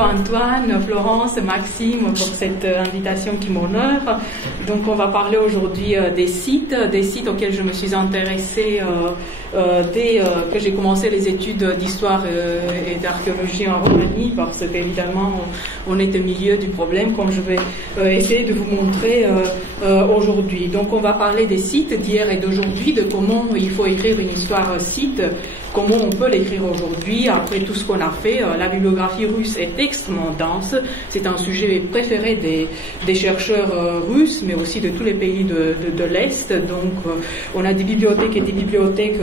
beaucoup Antoine, Florence, Maxime pour cette invitation qui m'honore. Donc on va parler aujourd'hui des sites auxquels je me suis intéressée dès que j'ai commencé les études d'histoire et d'archéologie en Roumanie, parce qu'évidemment on est au milieu du problème, comme je vais essayer de vous montrer aujourd'hui. Donc on va parler des sites d'hier et d'aujourd'hui, de comment il faut écrire une histoire site, comment on peut l'écrire aujourd'hui après tout ce qu'on a fait. La bibliographie russe est extrêmement dense, c'est un sujet préféré des chercheurs russes, mais aussi de tous les pays de l'Est. Donc on a des bibliothèques et des bibliothèques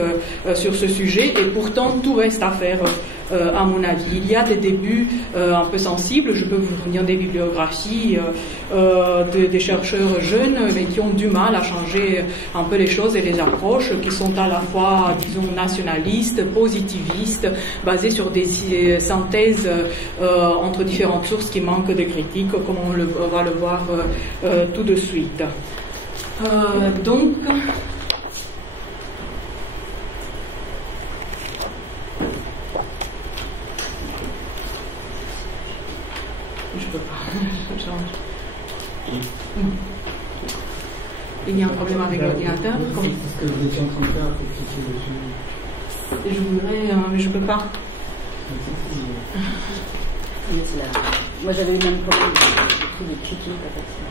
sur ce sujet, et pourtant tout reste à faire à mon avis. Il y a des débuts un peu sensibles, je peux vous fournir des bibliographies des chercheurs jeunes, mais qui ont du mal à changer un peu les choses et les approches, qui sont à la fois, disons, nationalistes, positivistes, basées sur des synthèses entre différentes sources qui manquent de critique, comme on va le voir tout de suite. Donc, je peux pas. Il y a un problème avec l'ordinateur. C'est ce que vous étiez en train de faire, c'est je voudrais, mais je peux pas. Moi j'avais eu le même problème de cliquer, pas facile.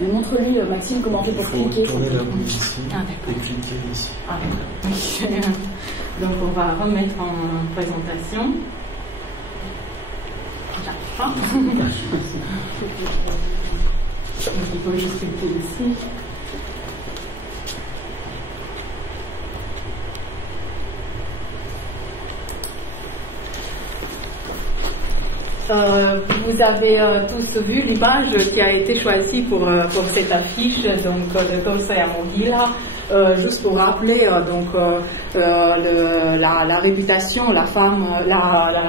Mais montre-lui, Maxime, comment on fait pour cliquer. Tourner la roue ici Ah, d'accord. Et cliquer ici. Ah, d'accord. Donc on va remettre en présentation. J'arrive pas. Donc il faut juste cliquer ici. Vous avez tous vu l'image qui a été choisie pour cette affiche, donc de Tolstoï Mogila, juste pour rappeler la réputation, la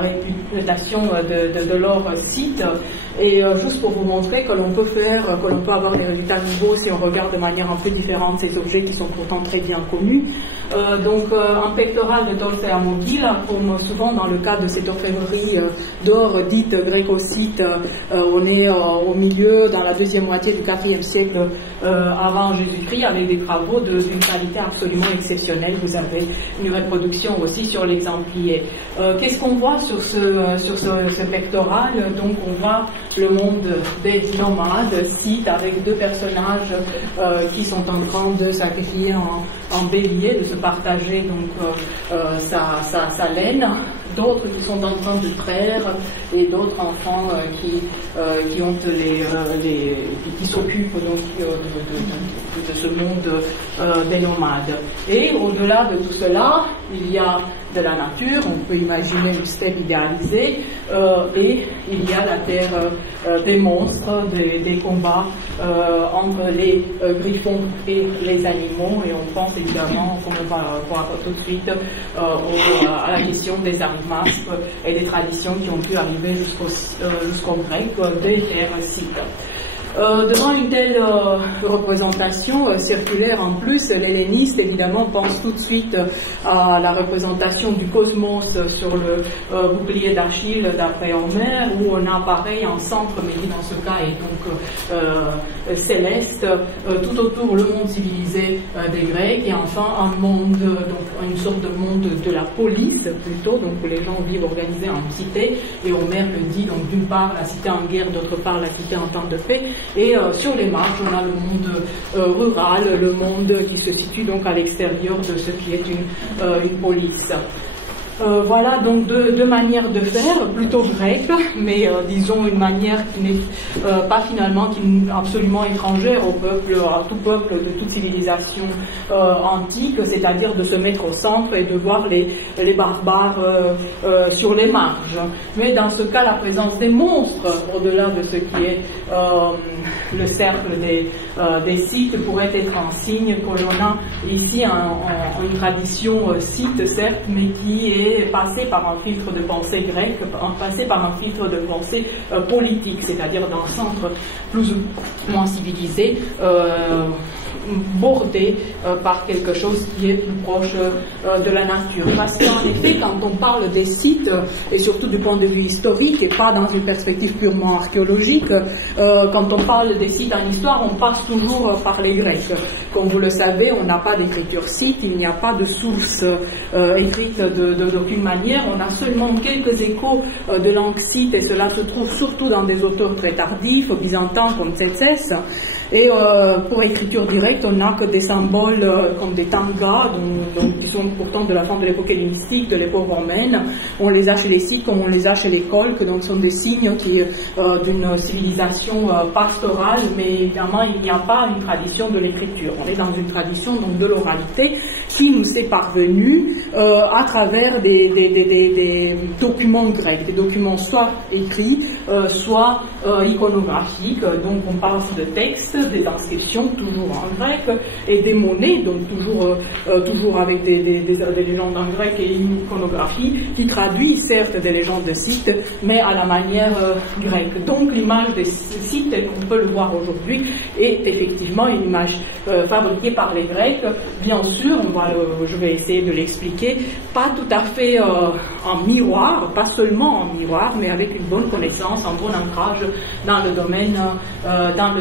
réputation de leur site, et juste pour vous montrer que l'on peut avoir des résultats nouveaux si on regarde de manière un peu différente ces objets qui sont pourtant très bien connus. Un pectoral de Tolstoï Mogila, comme souvent dans le cas de cette orfèvrerie d'or dite gréco-site, on est au milieu, dans la deuxième moitié du IVe siècle avant Jésus-Christ, avec des travaux d'une qualité absolument exceptionnelle. Vous avez une reproduction aussi sur l'exemplier. Qu'est-ce qu'on voit sur ce pectoral? Donc on voit le monde des nomades, sites, avec deux personnages qui sont en train de sacrifier en bélier, de se partager donc sa laine, d'autres qui sont en train de traire, et d'autres enfants qui s'occupent donc de ce monde des nomades. Et au-delà de tout cela, il y a de la nature, on peut imaginer une steppe idéalisée, et il y a la terre des monstres, des combats entre les griffons et les animaux, et on pense évidemment, comme on va voir tout de suite, à la question des arts masques et des traditions qui ont pu arriver jusqu'aux Grecs des terres sites. Devant une telle représentation circulaire en plus, l'helléniste évidemment pense tout de suite à la représentation du cosmos sur le bouclier d'Achille d'après Homère, où on a pareil en centre, mais qui dans ce cas est donc céleste, tout autour le monde civilisé des Grecs, et enfin un monde, donc une sorte de monde de la police plutôt, donc où les gens vivent organisés en cité, et Homère le dit, donc d'une part la cité en guerre, d'autre part la cité en temps de paix. Et sur les marges, on a le monde rural, le monde qui se situe donc à l'extérieur de ce qui est une police. Voilà donc deux manières de faire, plutôt grecques, mais disons une manière qui n'est pas finalement absolument étrangère au peuple, à tout peuple de toute civilisation antique, c'est-à-dire de se mettre au centre et de voir les barbares sur les marges. Mais dans ce cas, la présence des monstres, au-delà de ce qui est le cercle des sites, pourrait être un signe que l'on a ici une tradition site, certes, mais qui est passé par un filtre de pensée grec, passé par un filtre de pensée politique, c'est-à-dire d'un centre plus ou moins civilisé, bordé par quelque chose qui est plus proche de la nature. Parce qu'en effet, quand on parle des sites, et surtout du point de vue historique, et pas dans une perspective purement archéologique, quand on parle des sites en histoire, on passe toujours par les Grecs. Comme vous le savez, on n'a pas d'écriture site, il n'y a pas de source écrite d'aucune manière, on a seulement quelques échos de langue site, et cela se trouve surtout dans des auteurs très tardifs, byzantins comme Tsétsès. Et pour écriture directe, on n'a que des symboles comme des tangas, qui sont pourtant de la fin de l'époque hellénistique, de l'époque romaine. On les a chez les Scythes comme on les a chez les Colques, donc ce sont des signes d'une civilisation pastorale, mais évidemment il n'y a pas une tradition de l'écriture. On est dans une tradition donc, de l'oralité qui nous est parvenue à travers des documents grecs, des documents soit écrits, soit iconographiques. Donc on parle de textes, des inscriptions toujours en grec, et des monnaies, donc toujours avec des légendes en grec et une iconographie qui traduit certes des légendes de Scythes, mais à la manière grecque. Donc l'image des Scythes, on peut le voir aujourd'hui, est effectivement une image fabriquée par les Grecs. Bien sûr, je vais essayer de l'expliquer, pas tout à fait en miroir, pas seulement en miroir, mais avec une bonne connaissance, un bon ancrage dans le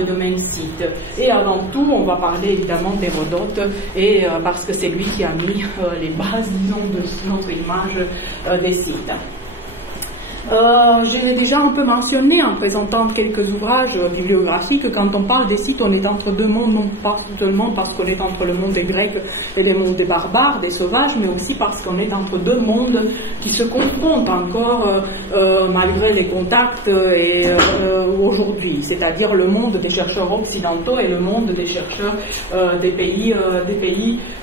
domaine scythe. Et avant tout, on va parler évidemment d'Hérodote, et parce que c'est lui qui a mis les bases, disons, de notre image des Scythes. Je l'ai déjà un peu mentionné en présentant quelques ouvrages bibliographiques. Quand on parle des Scythes, on est entre deux mondes, non pas seulement parce qu'on est entre le monde des Grecs et le monde des barbares, des sauvages, mais aussi parce qu'on est entre deux mondes qui se confrontent encore malgré les contacts aujourd'hui, c'est-à-dire le monde des chercheurs occidentaux et le monde des chercheurs des pays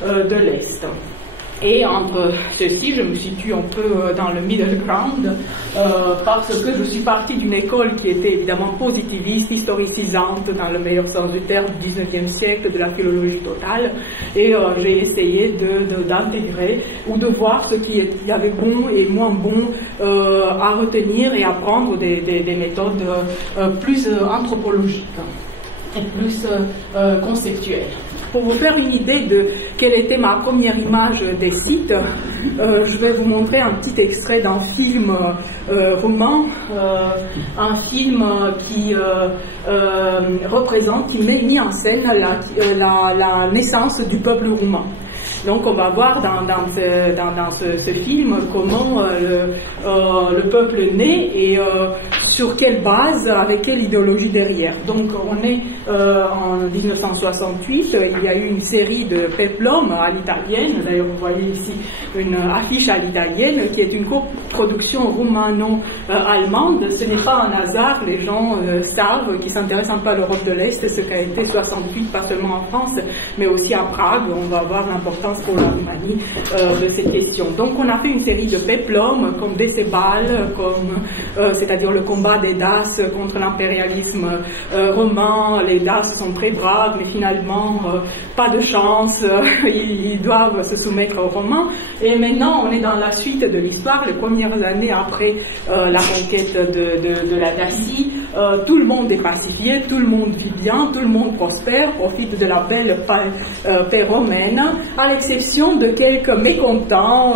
de l'Est. Et entre ceux-ci, je me situe un peu dans le middle ground, parce que je suis partie d'une école qui était évidemment positiviste, historicisante, dans le meilleur sens du terme, du 19e siècle, de la philologie totale, et j'ai essayé d'intégrer ou de voir ce qui y avait bon et moins bon à retenir et à prendre des méthodes plus anthropologiques et plus conceptuelles. Pour vous faire une idée de quelle était ma première image des Scythes, je vais vous montrer un petit extrait d'un film roumain, un film qui représente, qui met mis en scène la naissance du peuple roumain. Donc on va voir dans ce film comment le peuple naît et sur quelle base, avec quelle idéologie derrière. Donc on est en 1968, il y a eu une série de péplum à l'italienne, d'ailleurs vous voyez ici une affiche à l'italienne qui est une coproduction roumano-allemande. Ce n'est pas un hasard, les gens savent, qui s'intéressent un peu à l'Europe de l'Est, ce qu'a été 68, pas seulement en France, mais aussi à Prague. On va voir l'importance pour la Roumanie de cette question. Donc on a fait une série de péplums comme Décébal, c'est-à-dire le combat des Daces contre l'impérialisme romain. Les Daces sont très braves, mais finalement pas de chance, ils doivent se soumettre aux Romains. Et maintenant on est dans la suite de l'histoire, les premières années après la conquête de la Dacie. Tout le monde est pacifié, tout le monde vit bien, tout le monde prospère, profite de la belle paix romaine, à l'exception de quelques mécontents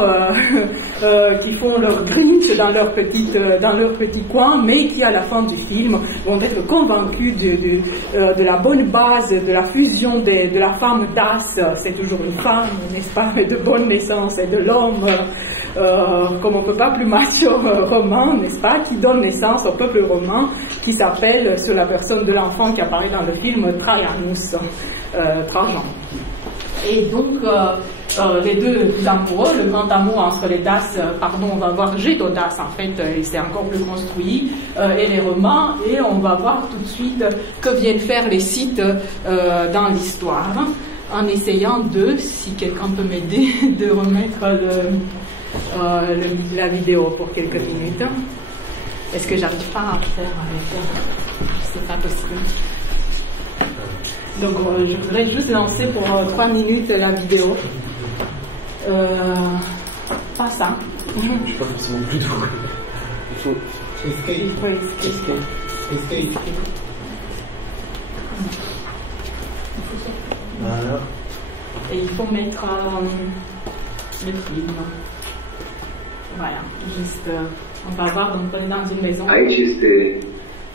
qui font leur grinch dans leur petit coin, mais qui à la fin du film vont être convaincus de la bonne base, de la fusion de la femme Dace, c'est toujours une femme, n'est-ce pas, de bonne naissance, et de l'homme comme on ne peut pas plus macho romain, n'est-ce pas, qui donne naissance au peuple romain, qui s'appelle, sur la personne de l'enfant qui apparaît dans le film, Trajanus, Trajan. Et donc, les deux amoureux, le grand amour entre les Daces, on va voir Gétodas en fait, et c'est encore plus construit, et les Romains, et on va voir tout de suite que viennent faire les Scythes dans l'histoire, en essayant si quelqu'un peut m'aider, de remettre la vidéo pour quelques minutes. Est-ce que j'arrive pas à faire avec c'est pas possible. Donc je voudrais juste lancer pour 3 minutes la vidéo. Pas ça. Je suis pas forcément plus doux. Il faut escape. Alors, Et il faut mettre le film. Voilà, juste, on va voir, donc on est dans une maison. Aici este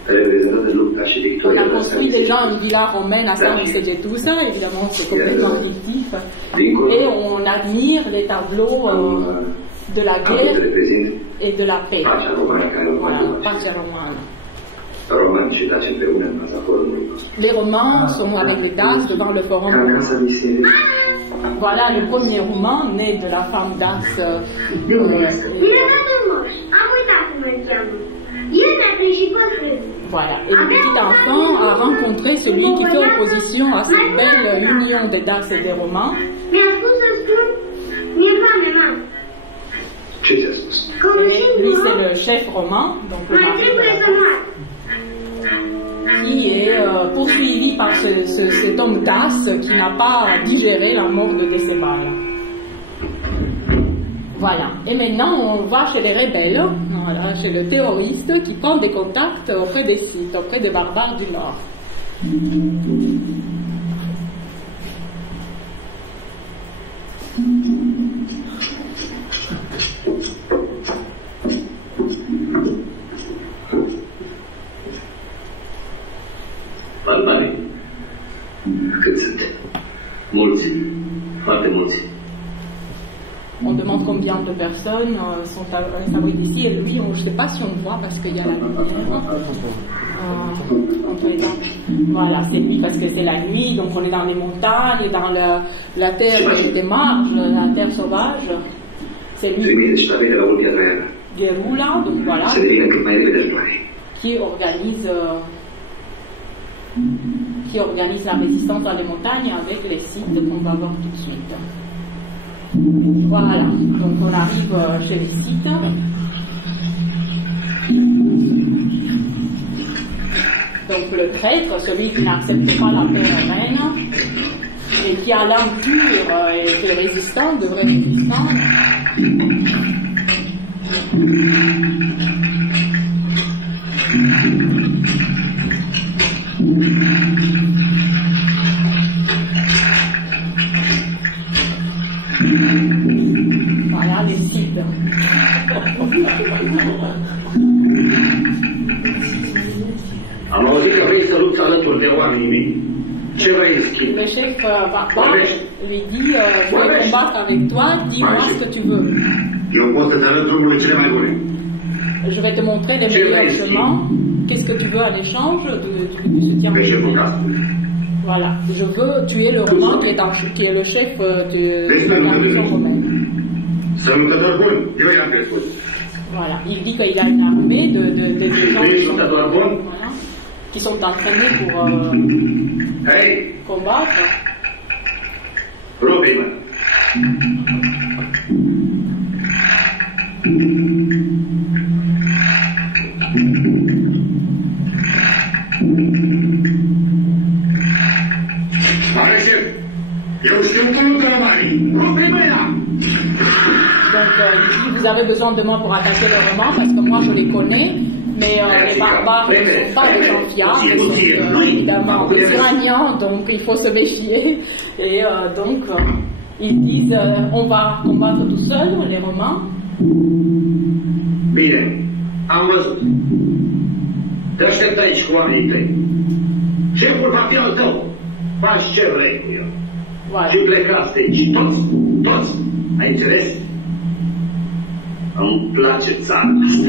reprezentată lupta și On victoria a la construit San déjà une villa romaine à San Misegetusa, évidemment c'est complètement fictif, et on admire les tableaux de la guerre et de la paix. Pacea romană care o Voilà, face. pacea romană. Romani citați împreună în fața forumului nostru. Les Romains sont avec les Daces devant le forum. Ca casa misterie. Voilà le premier roman né de la femme Dace. Voilà, et le petit enfant a rencontré celui qui fait opposition à cette belle union des Daces et des Romains. Ce ți-a spus? Et lui, c'est le chef romain, donc le mari de la femme, qui est poursuivi par cet homme Dace qui n'a pas digéré la mort de Décébal. Voilà. Et maintenant, on va chez les rebelles, voilà, chez le terroriste qui prend des contacts auprès des Scythes, auprès des barbares du Nord. Albanii. Cât sunt? Mulți. Foarte mulți. On demande combien de personnes sont installées ici, et lui, je ne sais pas si on le voit parce qu'il y a la lumière. Voilà, c'est lui parce que c'est la nuit, donc on est dans les montagnes, dans la terre des marges, la terre sauvage. C'est lui, Gerula, donc voilà, qui organise la résistance dans les montagnes avec les Scythes qu'on va voir tout de suite. Voilà, donc on arrive chez les Scythes. Donc le traître, celui qui n'accepte pas la paix romaine et qui a l'âme pure et qui est résistant, de vrai résistant. Voilà les Scythes. Am auzit că vrei să lupți alături de oamenii mei. Ce vrei în schimb? Le chef barbare lui dit je vais combattre avec toi, dis-moi ce que tu veux. Eu pot să-ți arăt drumurile cele mai bune. Je vais te montrer les meilleurs chemins. Qu'est-ce que tu veux en échange du soutien? Voilà, je veux tuer le Romain qui est le chef de la garnison romaine. Voilà, il dit qu'il a une armée de gens qui sont entraînés pour combattre. Donc il dit vous avez besoin de moi pour attaquer les Romains parce que moi je les connais, mais les barbares ne sont pas des gens fiables, sont évidemment des Iraniens, donc il faut se méfier. Et donc ils disent on va combattre tout seul les Romains. Bine, am văzut. Te aștept aici cu oamenii tăi. Șeful va fi al tău. Faci ce vrei cu el. Și plecați de aici, toți. Ai înțeles? Îmi place țara asta.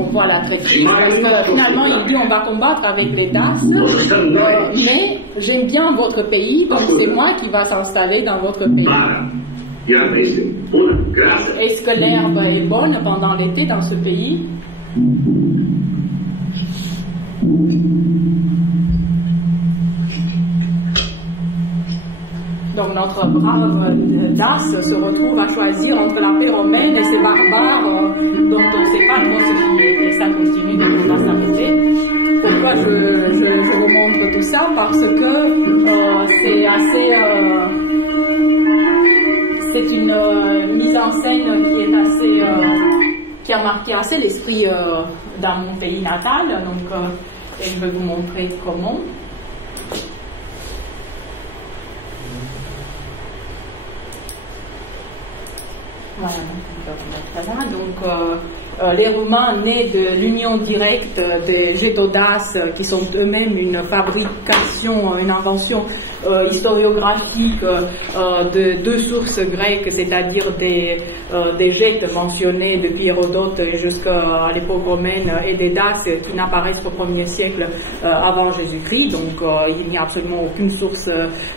On voit la traîtrise parce que finalement il dit on va combattre avec les Daces, mais j'aime bien votre pays donc c'est moi qui va s'installer dans votre pays. Est-ce que l'herbe est bonne pendant l'été dans ce pays? Donc notre brave Dace se retrouve à choisir entre la paix romaine et ces barbares dont on ne sait pas trop ce qui est. Et ça continue, donc on va s'arrêter. Pourquoi je vous montre tout ça? Parce que c'est assez... c'est une mise en scène qui est assez... qui a marqué assez l'esprit dans mon pays natal. Donc et je vais vous montrer comment. Voilà, donc les Romains nés de l'union directe des Gétodas, qui sont eux-mêmes une fabrication, une invention historiographique de deux sources grecques, c'est-à-dire des Gètes mentionnés depuis Hérodote jusqu'à l'époque romaine et des Daces qui n'apparaissent qu'au 1er siècle avant Jésus-Christ. Donc il n'y a absolument aucune source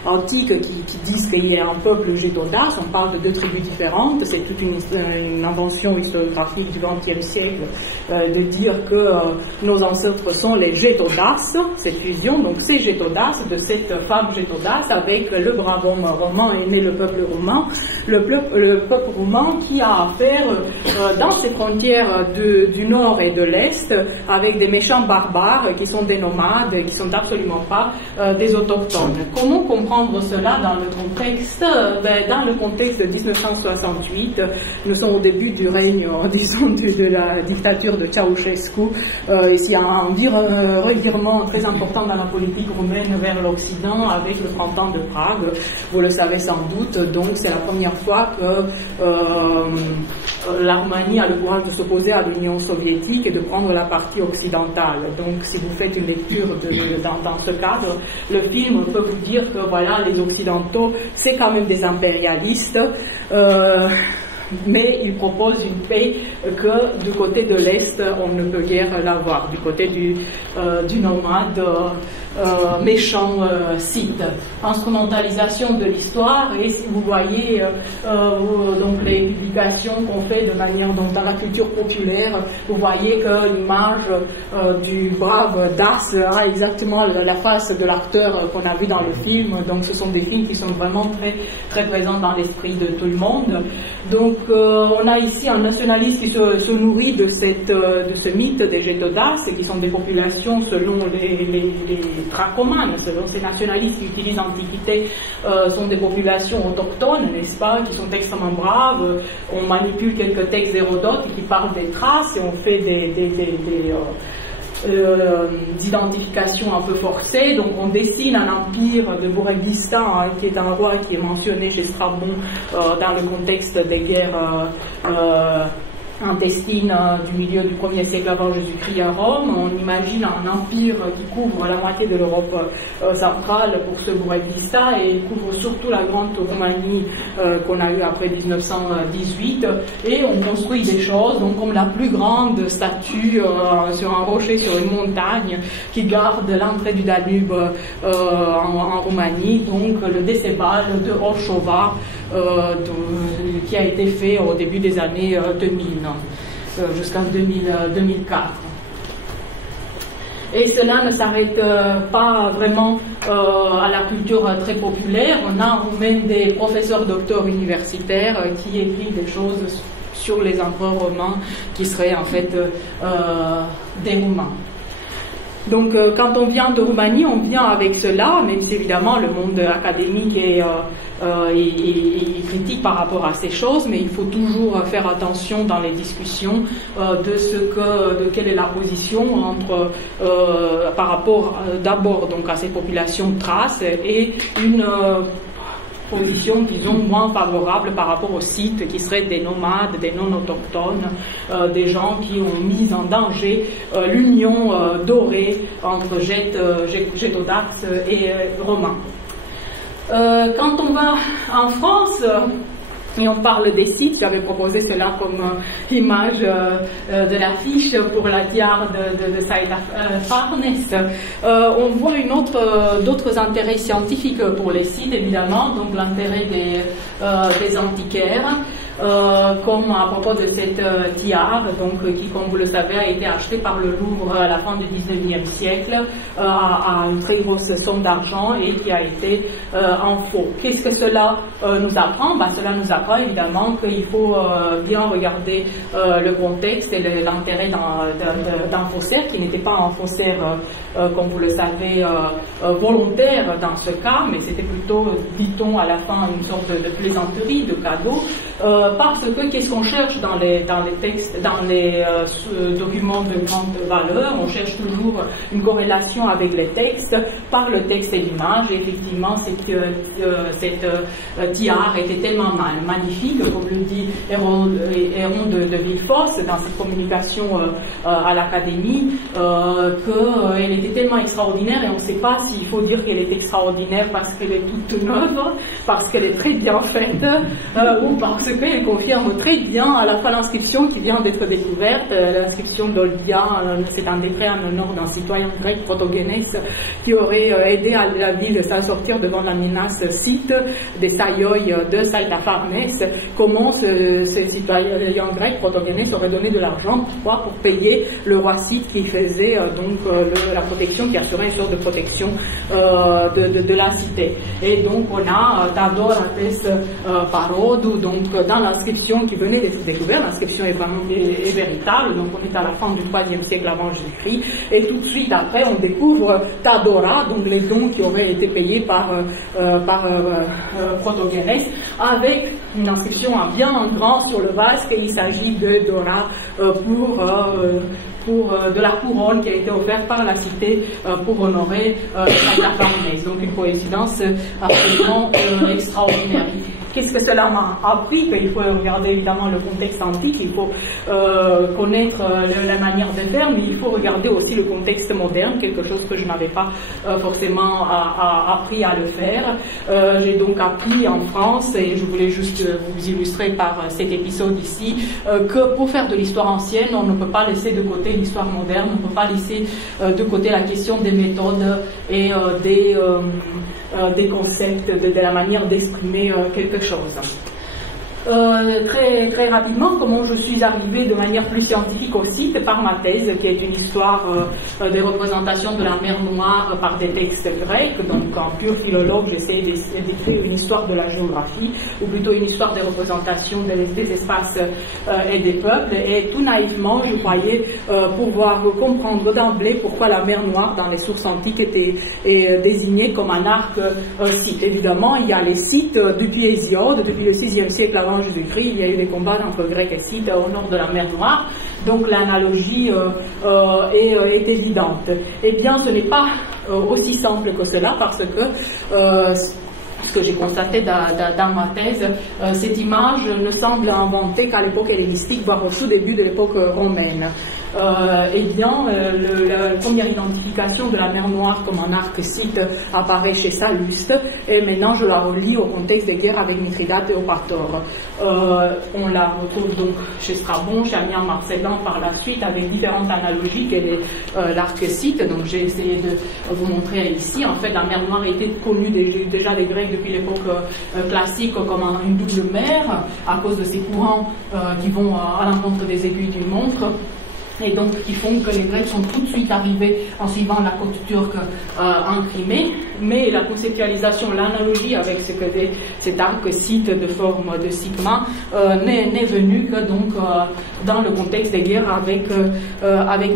antique qui dise qu'il y ait un peuple Gétodas. On parle de deux tribus différentes. C'est toute une invention historiographique du XXe siècle de dire que nos ancêtres sont les Gétodas, cette fusion. Donc c'est Gétodas, de cette femme Gétodas, avec le brave homme romain est né le peuple romain, le peuple romain qui a affaire dans ses frontières du nord et de l'est avec des méchants barbares qui sont des nomades, qui sont absolument pas des autochtones. Comment comprendre cela dans le contexte dans le contexte de 1968, nous sommes au début du règne, disons, de la dictature de Ceausescu. Ici, il y a un revirement très important dans la politique roumaine vers l'Occident avec le printemps de Prague. Vous le savez sans doute. Donc, c'est la première fois que la Roumanie a le courage de s'opposer à l'Union soviétique et de prendre la partie occidentale. Donc, si vous faites une lecture dans ce cadre, le film peut vous dire que voilà, les Occidentaux, c'est quand même des impérialistes. Mais il propose une paix que du côté de l'Est, on ne peut guère l'avoir, du côté du nomade méchant site. Instrumentalisation de l'histoire, et si vous voyez donc les publications qu'on fait de manière donc dans la culture populaire, vous voyez que l'image du brave Das a exactement la face de l'acteur qu'on a vu dans le film. Donc ce sont des films qui sont vraiment très, très présents dans l'esprit de tout le monde. Donc on a ici un nationaliste qui se nourrit de ce mythe des Gétodas, qui sont des populations selon les Thracomanes, selon ces nationalistes qui utilisent l'Antiquité, sont des populations autochtones, n'est-ce pas, qui sont extrêmement braves. On manipule quelques textes d'Hérodote qui parlent des Thraces et on fait d'identification un peu forcée. Donc on dessine un empire de Bourégistan, qui est un roi qui est mentionné chez Strabon dans le contexte des guerres intestines du milieu du 1er siècle avant Jésus-Christ à Rome. On imagine un empire qui couvre la moitié de l'Europe centrale pour ce Bourégistan, et couvre surtout la grande Roumanie qu'on a eue après 1918, et on construit des choses, donc comme la plus grande statue sur un rocher, sur une montagne qui garde l'entrée du Danube en Roumanie, donc le décébal de Orshova qui a été fait au début des années 2000 jusqu'en 2004. Et cela ne s'arrête pas vraiment à la culture très populaire. On a même des professeurs docteurs universitaires qui écrivent des choses sur les empereurs romains qui seraient en fait des Roumains. Donc quand on vient de Roumanie, on vient avec cela, même si évidemment le monde académique est critique par rapport à ces choses, mais il faut toujours faire attention dans les discussions de quelle est la position entre par rapport d'abord donc à ces populations thraces et une position, disons, moins favorable par rapport aux sites qui seraient des nomades, des non-autochtones, des gens qui ont mis en danger l'union dorée entre Gétodas et Romains. Quand on va en France, et on parle des sites, j'avais proposé cela comme image de l'affiche pour la tiare de Saïda Farnes. On voit d'autres intérêts scientifiques pour les sites, évidemment, donc l'intérêt des antiquaires. Comme à propos de cette tiare, donc, qui, comme vous le savez, a été achetée par le Louvre à la fin du 19e siècle à une très grosse somme d'argent et qui a été en faux. Qu'est-ce que cela nous apprend? Cela nous apprend évidemment qu'il faut bien regarder le contexte et l'intérêt d'un faussaire qui n'était pas un faussaire, comme vous le savez, volontaire dans ce cas, mais c'était plutôt, dit-on à la fin, une sorte de plaisanterie, de cadeau. Parce que qu'est-ce qu'on cherche dans les textes, dans les documents de grande valeur? On cherche toujours une corrélation avec les textes, par le texte et l'image. Et effectivement, c'est que cette tiare était tellement mal magnifique, comme le dit Héron de Villefort dans cette communication à l'Académie, qu'elle était tellement extraordinaire, et on ne sait pas s'il faut dire qu'elle est extraordinaire parce qu'elle est toute neuve, parce qu'elle est très bien faite, ou parce qu'elle confirme très bien à la fois l'inscription qui vient d'être découverte, l'inscription d'Olbia, c'est un décret en l'honneur d'un citoyen grec, Protogénès, qui aurait aidé à la ville à sortir devant la menace site des Saïoi de Saïtafarnes. Comment ce citoyen grec, Protogénès, aurait donné de l'argent pour payer le roi Site qui faisait donc la protection, qui assurait une sorte de protection de la cité. Et donc on a Tador Parodou, donc dans l'inscription qui venait d'être découverte, l'inscription est véritable, donc on est à la fin du 3e siècle avant Jésus-Christ, et tout de suite après on découvre Tadora, donc les dons qui auraient été payés par Protogénès, avec une inscription en bien grand sur le vase qu'il s'agit de Dora de la couronne qui a été offerte par la cité pour honorer Saïtafarnes. Donc une coïncidence absolument extraordinaire. Qu'est-ce que cela m'a appris? Qu'il faut regarder évidemment le contexte antique, il faut connaître la manière de faire, mais il faut regarder aussi le contexte moderne, quelque chose que je n'avais pas forcément appris à le faire. J'ai donc appris en France, et je voulais juste vous illustrer par cet épisode ici, que pour faire de l'histoire ancienne, on ne peut pas laisser de côté l'histoire moderne, on ne peut pas laisser de côté la question des méthodes et des concepts, de la manière d'exprimer quelque chose. Très rapidement, comment je suis arrivée de manière plus scientifique au site par ma thèse, qui est une histoire des représentations de la mer Noire par des textes grecs. Donc en pur philologue, j'essaie d'écrire une histoire de la géographie, ou plutôt une histoire des représentations des espaces et des peuples. Et tout naïvement, je croyais pouvoir comprendre d'emblée pourquoi la mer Noire dans les sources antiques était désignée comme un arc site. Évidemment, il y a les sites depuis Hésiode, depuis le 6e siècle avant Jésus-Christ, il y a eu des combats entre Grecs et Scythes au nord de la mer Noire, donc l'analogie est évidente. Eh bien, ce n'est pas aussi simple que cela, parce que ce que j'ai constaté dans ma thèse, cette image ne semble inventée qu'à l'époque hellénistique, voire au tout début de l'époque romaine. Eh bien, la première identification de la mer Noire comme un arc site apparaît chez Salluste, et maintenant je la relie au contexte des guerres avec Mithridate et Opator. On la retrouve donc chez Strabon, chez Ammian Marcellan par la suite, avec différentes analogies qu'elle est l'arc site. Donc j'ai essayé de vous montrer ici. En fait, la mer Noire était connue déjà des Grecs depuis l'époque classique comme une double mer, à cause de ces courants qui vont à l'encontre des aiguilles d'une montre, et donc qui font que les Grecs sont tout de suite arrivés en suivant la côte turque en Crimée, mais la conceptualisation, l'analogie avec cet arc site de forme de sigma n'est venue que donc dans le contexte des guerres avec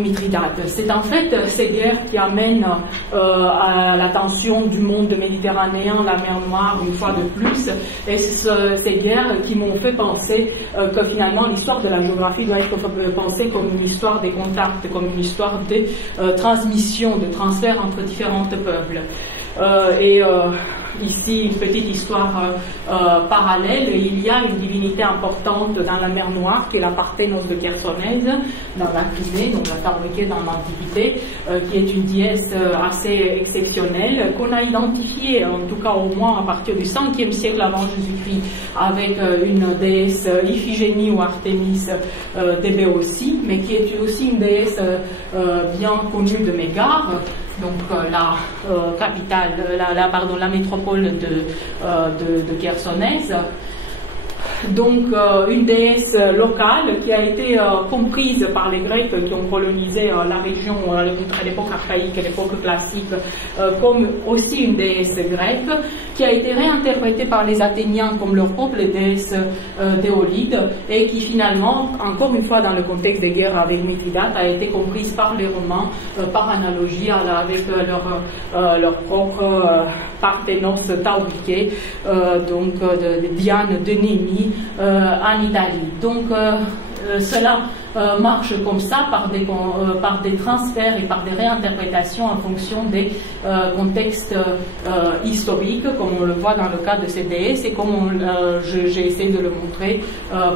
Mithridate. C'est en fait ces guerres qui amènent à l'attention du monde méditerranéen la mer Noire une fois de plus, et ces guerres qui m'ont fait penser que finalement l'histoire de la géographie doit être pensée comme une histoire des contacts, comme une histoire de transmission, de transfert entre différents peuples. Ici, une petite histoire parallèle. Il y a une divinité importante dans la mer Noire qui est la Parthénos de Chersonèse, dans la Crimée, donc la Tarniquée dans l'Antiquité, qui est une déesse assez exceptionnelle, qu'on a identifiée, en tout cas au moins à partir du 5e siècle avant Jésus-Christ, avec une déesse Iphigénie ou Artémis d'Ébéotie, mais qui est aussi une déesse bien connue de Mégare, donc la capitale, la métropole de Chersonèse. Donc une déesse locale qui a été comprise par les Grecs qui ont colonisé la région à l'époque archaïque et l'époque classique comme aussi une déesse grecque, qui a été réinterprétée par les Athéniens comme leur propre déesse d'Éolide, et qui finalement, encore une fois dans le contexte des guerres avec Mithridate, a été comprise par les Romains par analogie avec leur propre Parthénos Tauriquée, donc de Diane de Némi en Italie. Donc cela marche comme ça par des transferts et par des réinterprétations en fonction des contextes historiques, comme on le voit dans le cas de CDS et comme j'ai essayé de le montrer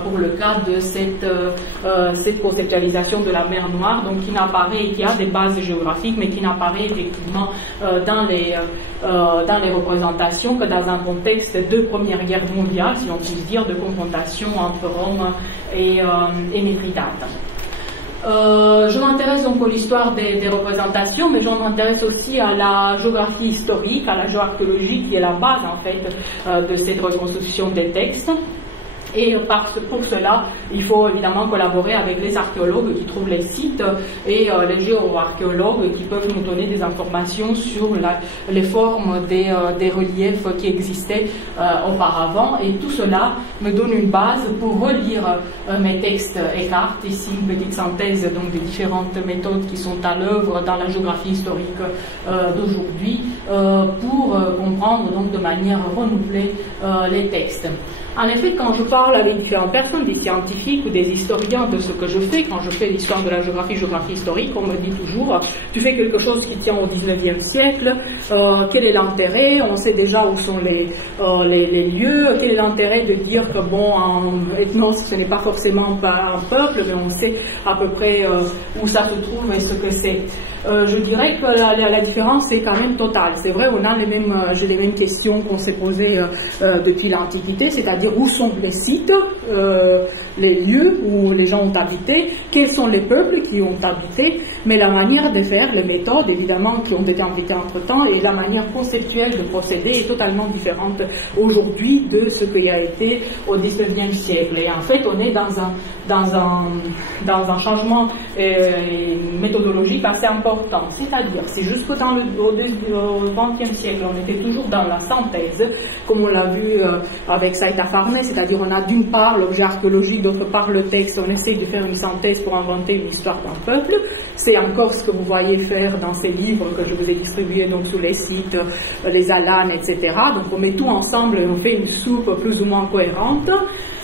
pour le cas de cette conceptualisation de la mer Noire, donc qui a des bases géographiques, mais qui n'apparaît effectivement dans les représentations que dans un contexte de Première Guerre mondiale, si on peut dire, de confrontation entre Rome et Mithridate. Je m'intéresse donc à l'histoire des représentations, mais je m'intéresse aussi à la géographie historique, à la géoarchéologie qui est la base en fait de cette reconstruction des textes. Et pour cela, il faut évidemment collaborer avec les archéologues qui trouvent les sites et les géoarchéologues qui peuvent nous donner des informations sur les formes des reliefs qui existaient auparavant. Et tout cela me donne une base pour relire mes textes et cartes. Ici, une petite synthèse donc, des différentes méthodes qui sont à l'œuvre dans la géographie historique d'aujourd'hui pour comprendre donc, de manière renouvelée les textes. En effet, quand je parle avec différentes personnes, des scientifiques ou des historiens de ce que je fais, quand je fais l'histoire de la géographie historique, on me dit toujours, tu fais quelque chose qui tient au 19e siècle, quel est l'intérêt? On sait déjà où sont les lieux, quel est l'intérêt de dire que, bon, en ethnos, ce n'est pas forcément un peuple, mais on sait à peu près où ça se trouve et ce que c'est. Je dirais que la différence est quand même totale. C'est vrai, on a j'ai les mêmes questions qu'on s'est posées depuis l'Antiquité, c'est-à-dire où sont les sites, les lieux où les gens ont habité, quels sont les peuples qui ont habité, mais la manière de faire, les méthodes évidemment qui ont été inventées entre-temps et la manière conceptuelle de procéder est totalement différente aujourd'hui de ce qui a été au 19e siècle. Et en fait, on est dans un changement méthodologique assez important. C'est-à-dire, si jusqu'au XXe siècle, on était toujours dans la synthèse, comme on l'a vu avec Saïta Farnè, c'est-à-dire on a d'une part l'objet archéologique, d'autre part le texte, on essaye de faire une synthèse pour inventer une histoire d'un peuple. C'est encore ce que vous voyez faire dans ces livres que je vous ai distribués donc sous les sites, les Alanes, etc. Donc on met tout ensemble et on fait une soupe plus ou moins cohérente.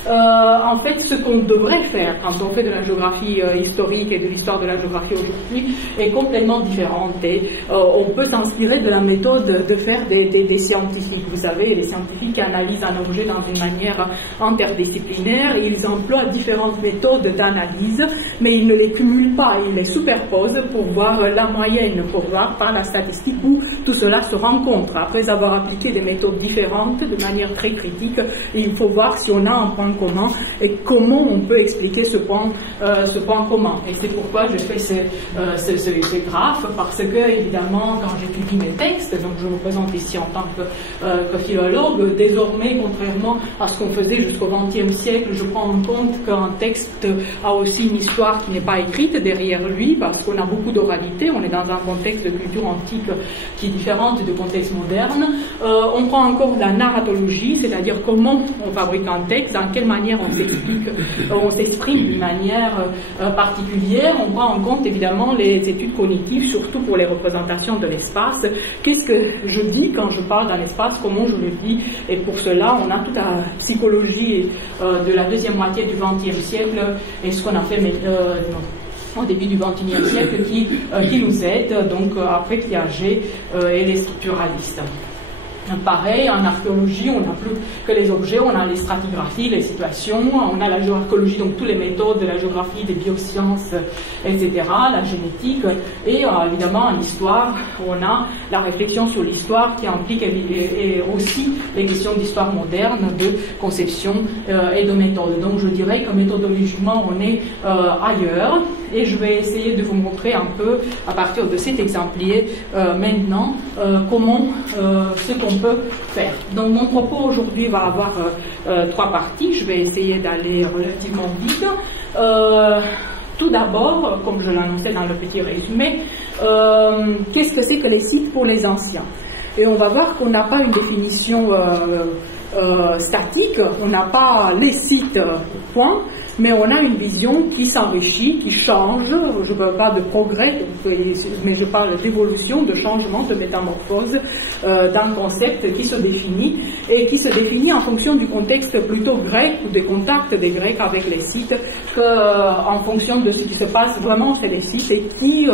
En fait, ce qu'on devrait faire quand on fait de la géographie historique et de l'histoire de la géographie aujourd'hui est complètement différente. Et on peut s'inspirer de la méthode de faire des scientifiques. Vous savez, les scientifiques qui analysent un objet dans une manière interdisciplinaire, ils emploient différentes méthodes d'analyse, mais ils ne les cumulent pas, ils les superposent pour voir la moyenne, pour voir par la statistique où tout cela se rencontre. Après avoir appliqué des méthodes différentes de manière très critique, il faut voir si on a un point commun et comment on peut expliquer ce point commun. Et c'est pourquoi je fais ces graphes, parce que évidemment quand j'étudie mes textes, donc je me présente ici en tant que philologue, désormais contrairement à ce qu'on faisait jusqu'au XXe siècle, je prends en compte qu'un texte a aussi une histoire qui n'est pas écrite derrière lui, parce qu'on a beaucoup d'oralité, on est dans un contexte de culture antique qui est différente du contexte moderne. On prend encore la narratologie, c'est-à-dire comment on fabrique un texte, dans quelle manière on s'exprime d'une manière particulière. On prend en compte évidemment les études cognitives, surtout pour les représentations de l'espace. Qu'est-ce que je dis quand je parle d'un espace, comment je le dis, et pour cela on a toute la psychologie de la deuxième moitié du XXe siècle et ce qu'on a fait au début du XXIe siècle qui nous aide, donc après Piaget et les structuralistes. Pareil, en archéologie, on n'a plus que les objets, on a les stratigraphies, les situations, on a la géoarchéologie, donc toutes les méthodes de la géographie, des biosciences, etc., la génétique, et évidemment en histoire, on a la réflexion sur l'histoire qui implique et aussi les questions d'histoire moderne, de conception et de méthode. Donc je dirais que méthodologiquement, on est ailleurs, et je vais essayer de vous montrer un peu, à partir de cet exemplaire, maintenant, comment ce qu'on peut faire. Donc mon propos aujourd'hui va avoir trois parties. Je vais essayer d'aller relativement vite. Tout d'abord, comme je l'annonçais dans le petit résumé, qu'est-ce que c'est que les sites pour les anciens? Et on va voir qu'on n'a pas une définition statique, on n'a pas les sites, point, mais on a une vision qui s'enrichit, qui change. Je ne parle pas de progrès, mais je parle d'évolution, de changement, de métamorphose d'un concept qui se définit, et qui se définit en fonction du contexte plutôt grec ou des contacts des Grecs avec les Scythes, qu'en fonction de ce qui se passe vraiment chez les Scythes et qui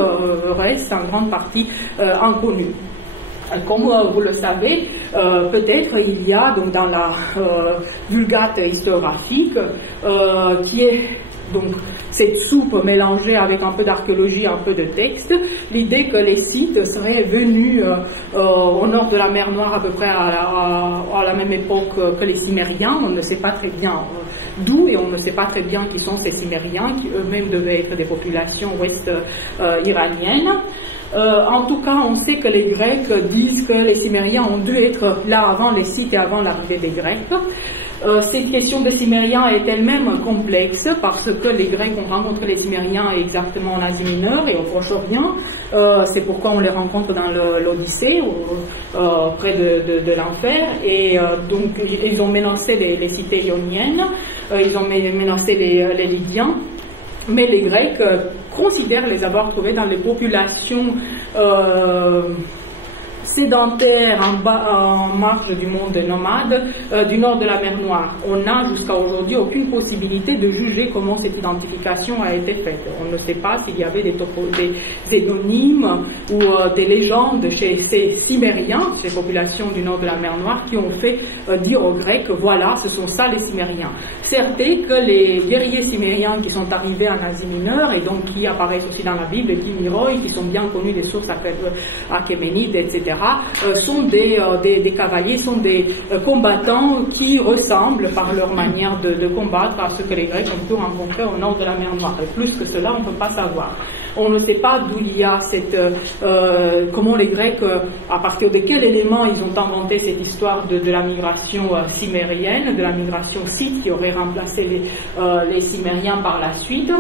reste en grande partie inconnu. Comme vous le savez, peut-être il y a donc dans la Vulgate historiographique, qui est donc cette soupe mélangée avec un peu d'archéologie, un peu de texte, l'idée que les Scythes seraient venus au nord de la mer Noire à peu près à la même époque que les Cimériens. On ne sait pas très bien d'où, et on ne sait pas très bien qui sont ces Cimériens, qui eux-mêmes devaient être des populations ouest-iraniennes. En tout cas, on sait que les Grecs disent que les Cimériens ont dû être là avant les Scythes et avant l'arrivée des Grecs. Cette question des Cimériens est elle-même complexe parce que les Grecs ont rencontré les Cimériens exactement en Asie mineure et au Proche-Orient. C'est pourquoi on les rencontre dans l'Odyssée, près de l'enfer. Et donc, ils ont menacé les cités ioniennes, ils ont menacé les Lydiens. Mais les Grecs considèrent les avoir trouvés dans les populations sédentaires en marge du monde nomade du nord de la mer Noire. On n'a jusqu'à aujourd'hui aucune possibilité de juger comment cette identification a été faite. On ne sait pas s'il y avait des énonymes ou des légendes chez ces Cimériens, ces populations du nord de la mer Noire, qui ont fait dire aux Grecs, voilà, ce sont ça les Cimériens. Certes est que les guerriers cimériens qui sont arrivés en Asie mineure, et donc qui apparaissent aussi dans la Bible, qui Miroi, qui sont bien connus des sources achéménides, etc., sont des cavaliers, sont des combattants qui ressemblent par leur manière de combattre à ce que les Grecs ont pu rencontrer au nord de la mer Noire. Et plus que cela, on ne peut pas savoir. On ne sait pas d'où il y a comment les Grecs, à partir de quel élément ils ont inventé cette histoire de la migration cimérienne, de la migration scythe qui aurait remplacé les Cimériens par la suite.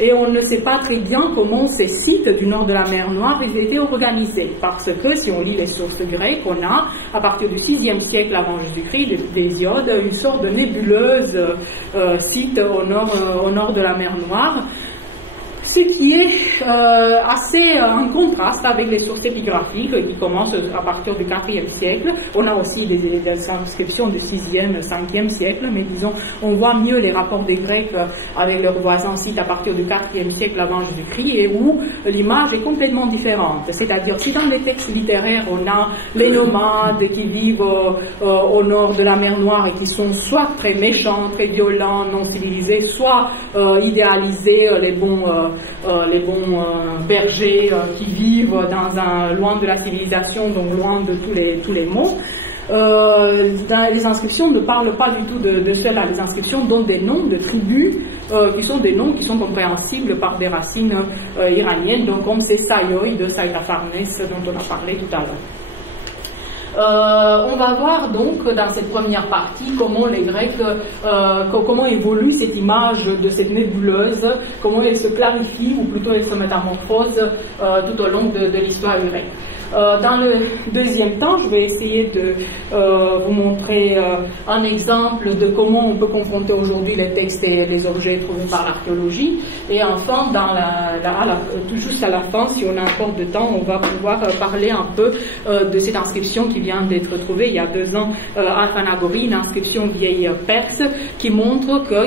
Et on ne sait pas très bien comment ces sites du nord de la mer Noire ils étaient organisés. Parce que si on lit les sources grecques, on a, à partir du 6e siècle avant Jésus-Christ, d'Hésiode, une sorte de nébuleuse site au nord de la mer Noire. Ce qui est assez en contraste avec les sources épigraphiques qui commencent à partir du 4e siècle. On a aussi des inscriptions du 6e, 5e siècle, mais disons, on voit mieux les rapports des Grecs avec leurs voisins scythes à partir du 4e siècle avant Jésus-Christ, et où l'image est complètement différente. C'est-à-dire, si dans les textes littéraires, on a les nomades qui vivent au nord de la mer Noire et qui sont soit très méchants, très violents, non civilisés, soit idéalisés, les bons bergers qui vivent loin de la civilisation, donc loin de tous les maux. Les inscriptions ne parlent pas du tout de cela. Les inscriptions donnent des noms de tribus qui sont des noms qui sont compréhensibles par des racines iraniennes, donc comme c'est Sayoi de Saïtafarnes dont on a parlé tout à l'heure. On va voir donc dans cette première partie comment les Grecs, comment évolue cette image de cette nébuleuse, comment elle se clarifie ou plutôt elle se métamorphose tout au long de l'histoire grecque. Dans le deuxième temps, je vais essayer de vous montrer un exemple de comment on peut confronter aujourd'hui les textes et les objets trouvés par l'archéologie. Et enfin, tout juste à la fin, si on a encore de temps, on va pouvoir parler un peu de cette inscription qui vient d'être trouvée il y a 2 ans à Phanagori, une inscription vieille perse qui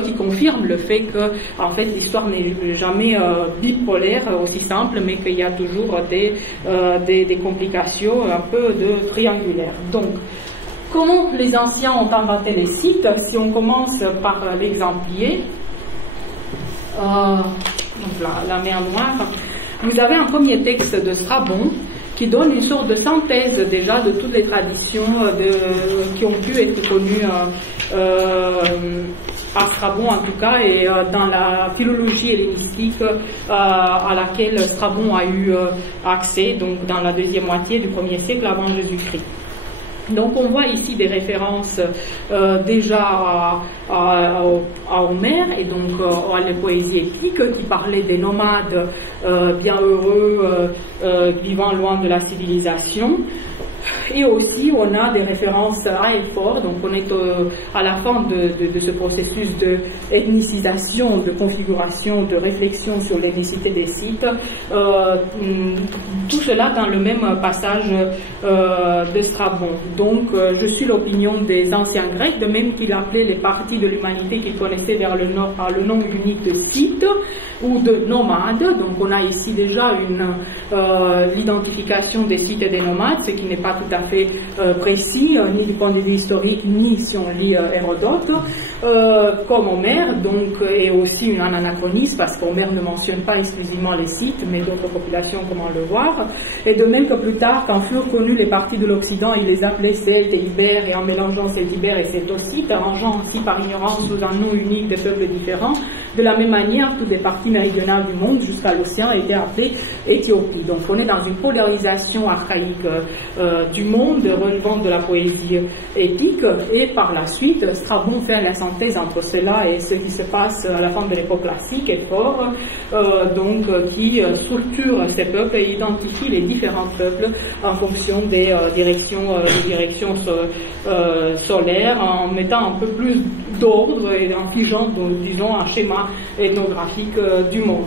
qui confirme le fait que en fait l'histoire n'est jamais bipolaire aussi simple, mais qu'il y a toujours des complications un peu triangulaires. Donc, comment les anciens ont inventé les sites? Si on commence par l'exemplier, donc la mer Noire, vous avez un premier texte de Strabon qui donne une sorte de synthèse déjà de toutes les traditions qui ont pu être connues à Strabon en tout cas, et dans la philologie hellénistique à laquelle Strabon a eu accès, donc dans la deuxième moitié du 1er siècle avant Jésus-Christ. Donc on voit ici des références déjà à Homère et donc à la poésie épique qui parlait des nomades bienheureux vivant loin de la civilisation. Et aussi, on a des références à Elfort, donc on est à la fin de ce processus de ethnicisation, de configuration, de réflexion sur l'ethnicité des sites. Tout cela dans le même passage de Strabon. Donc, je suis l'opinion des anciens Grecs, de même qu'ils appelaient les parties de l'humanité qu'ils connaissaient vers le nord par le nom unique de site ou de nomade. Donc, on a ici déjà l'identification des sites et des nomades, ce qui n'est pas tout à fait précis, ni du point de vue historique, ni si on lit Hérodote, comme Homère, donc, et aussi un anachronisme, parce qu'Homère ne mentionne pas exclusivement les sites, mais d'autres populations, comment le voir. Et de même que plus tard, quand furent connues les parties de l'Occident, il les appelait Celtes et Ibères, et en mélangeant Celtibères et Celtocites, arrangeant ainsi par ignorance sous un nom unique des peuples différents. De la même manière, toutes les parties méridionales du monde, jusqu'à l'océan, étaient appelées Éthiopie. Donc on est dans une polarisation archaïque du monde, relevant de la poésie épique, et par la suite, Strabon fait la synthèse entre cela et ce qui se passe à la fin de l'époque classique, et fort, qui structure ces peuples et identifie les différents peuples en fonction des directions solaires, en mettant un peu plus d'ordre et en figeant, disons, un schéma ethnographique du monde.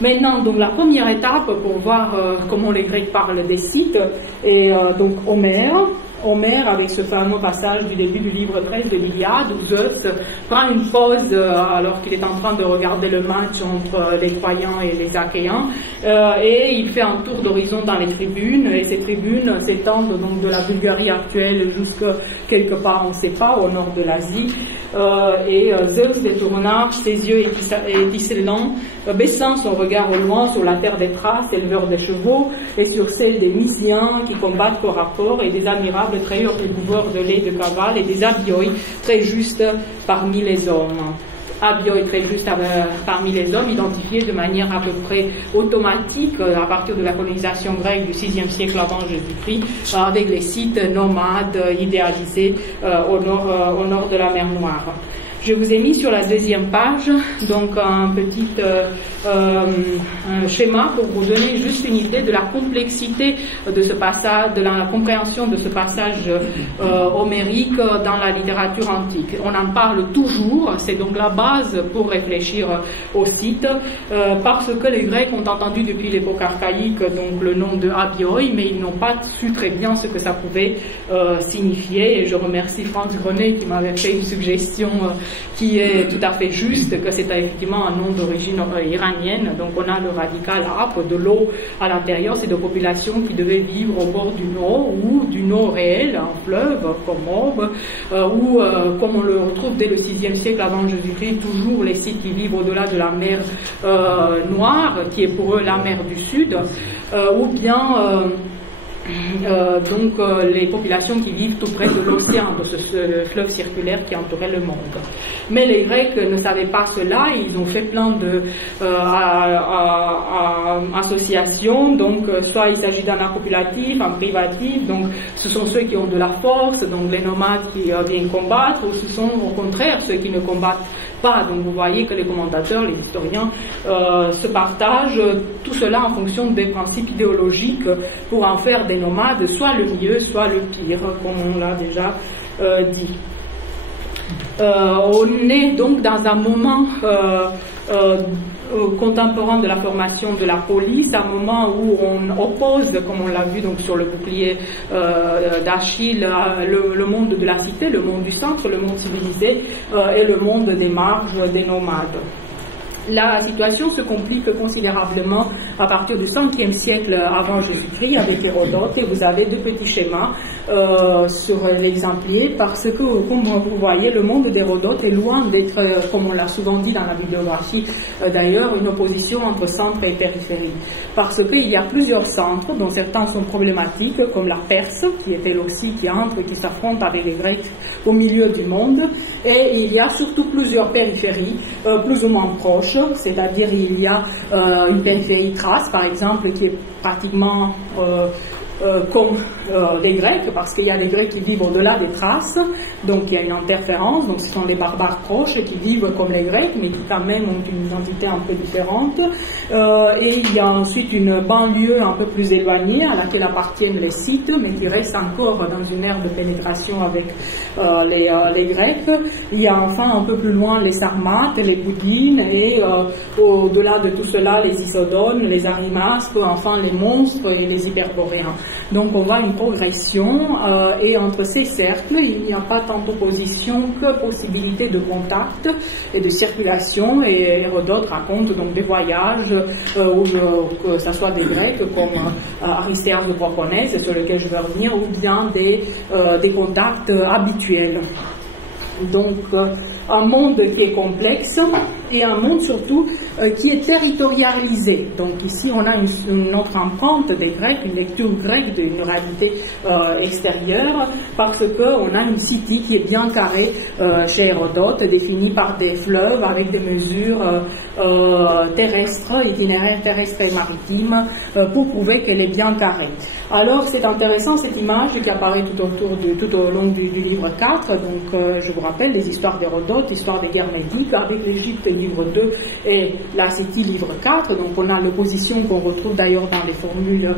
Maintenant, donc, la première étape pour voir comment les Grecs parlent des sites est donc Homère. Homère, avec ce fameux passage du début du livre 13 de l'Iliade, où Zeus prend une pause alors qu'il est en train de regarder le match entre les Troyens et les Achéens, et il fait un tour d'horizon dans les tribunes, et ces tribunes s'étendent donc de la Bulgarie actuelle jusqu'à quelque part, on ne sait pas, au nord de l'Asie, et Zeus détourna ses yeux étincelants, baissant son regard au loin sur la terre des Thraces, éleveurs des chevaux, et sur celle des Mysiens qui combattent corps à corps, et des admirables trayeurs et buveurs de lait de cavale, et des abioi très justes parmi les hommes. Abioi très juste parmi les hommes, identifiés de manière à peu près automatique à partir de la colonisation grecque du VIe siècle avant Jésus-Christ, avec les sites nomades idéalisés au nord de la mer Noire. Je vous ai mis sur la deuxième page donc un petit schéma pour vous donner juste une idée de la complexité de ce passage, de la compréhension de ce passage homérique dans la littérature antique. On en parle toujours, c'est donc la base pour réfléchir au site, parce que les Grecs ont entendu depuis l'époque archaïque donc le nom de Abioi, mais ils n'ont pas su très bien ce que ça pouvait signifier. Et je remercie Franz Grenet qui m'avait fait une suggestion qui est tout à fait juste, que c'est effectivement un nom d'origine iranienne. Donc on a le radical ap, de l'eau à l'intérieur, c'est des populations qui devaient vivre au bord du Nord, ou du Nord réel, un fleuve comme Orbe, ou comme on le retrouve dès le VIe siècle avant Jésus-Christ, toujours les sites qui vivent au-delà de la mer Noire, qui est pour eux la mer du Sud, ou bien les populations qui vivent tout près de l'océan, de ce fleuve circulaire qui entourait le monde. Mais les Grecs ne savaient pas cela, et ils ont fait plein de associations, donc soit il s'agit d'un copulatif, un privatif, donc ce sont ceux qui ont de la force, donc les nomades qui viennent combattre, ou ce sont au contraire ceux qui ne combattent pas. Donc vous voyez que les commentateurs, les historiens se partagent tout cela en fonction des principes idéologiques pour en faire des nomades, soit le mieux, soit le pire, comme on l'a déjà dit. On est donc dans un moment contemporain de la formation de la police, un moment où on oppose, comme on l'a vu donc sur le bouclier d'Achille, le monde de la cité, le monde du centre, le monde civilisé, et le monde des marges, des nomades. La situation se complique considérablement à partir du 5e siècle avant Jésus-Christ avec Hérodote, et vous avez deux petits schémas sur l'exemplier, parce que, comme vous voyez, le monde d'Hérodote est loin d'être, comme on l'a souvent dit dans la bibliographie d'ailleurs, une opposition entre centre et périphérie. Parce qu'il y a plusieurs centres, dont certains sont problématiques, comme la Perse, qui était l'Oxy qui entre, qui s'affronte avec les Grecs au milieu du monde, et il y a surtout plusieurs périphéries, plus ou moins proches. C'est-à-dire il y a une périphérie thrace, par exemple, qui est pratiquement comme les Grecs, parce qu'il y a des Grecs qui vivent au-delà des Thraces, donc il y a une interférence, donc ce sont les barbares proches qui vivent comme les Grecs, mais qui quand même ont une identité un peu différente. Et il y a ensuite une banlieue un peu plus éloignée à laquelle appartiennent les Scythes, mais qui reste encore dans une ère de pénétration avec les Grecs. Il y a enfin un peu plus loin les Sarmates, les Boudines, et au-delà de tout cela, les Isodones, les Arimasques, enfin les monstres et les Hyperboréens. Donc on voit une progression, et entre ces cercles, il n'y a pas tant d'opposition que possibilité de contact et de circulation, et Hérodote raconte donc des voyages, que ce soit des Grecs comme Aristérxe de Proconès, sur lequel je vais revenir, ou bien des contacts habituels. Donc un monde qui est complexe et un monde surtout qui est territorialisé. Donc ici on a une autre empreinte des Grecs, une lecture grecque d'une réalité extérieure, parce qu'on a une cité qui est bien carrée chez Hérodote, définie par des fleuves avec des mesures terrestres, itinéraires terrestres et maritimes, pour prouver qu'elle est bien carrée. Alors c'est intéressant cette image qui apparaît tout au long du livre 4, donc je vous rappelle les histoires d'Hérodote, l'histoire des guerres médiques, avec l'Égypte livre 2 et la City livre 4, donc on a l'opposition qu'on retrouve d'ailleurs dans les formules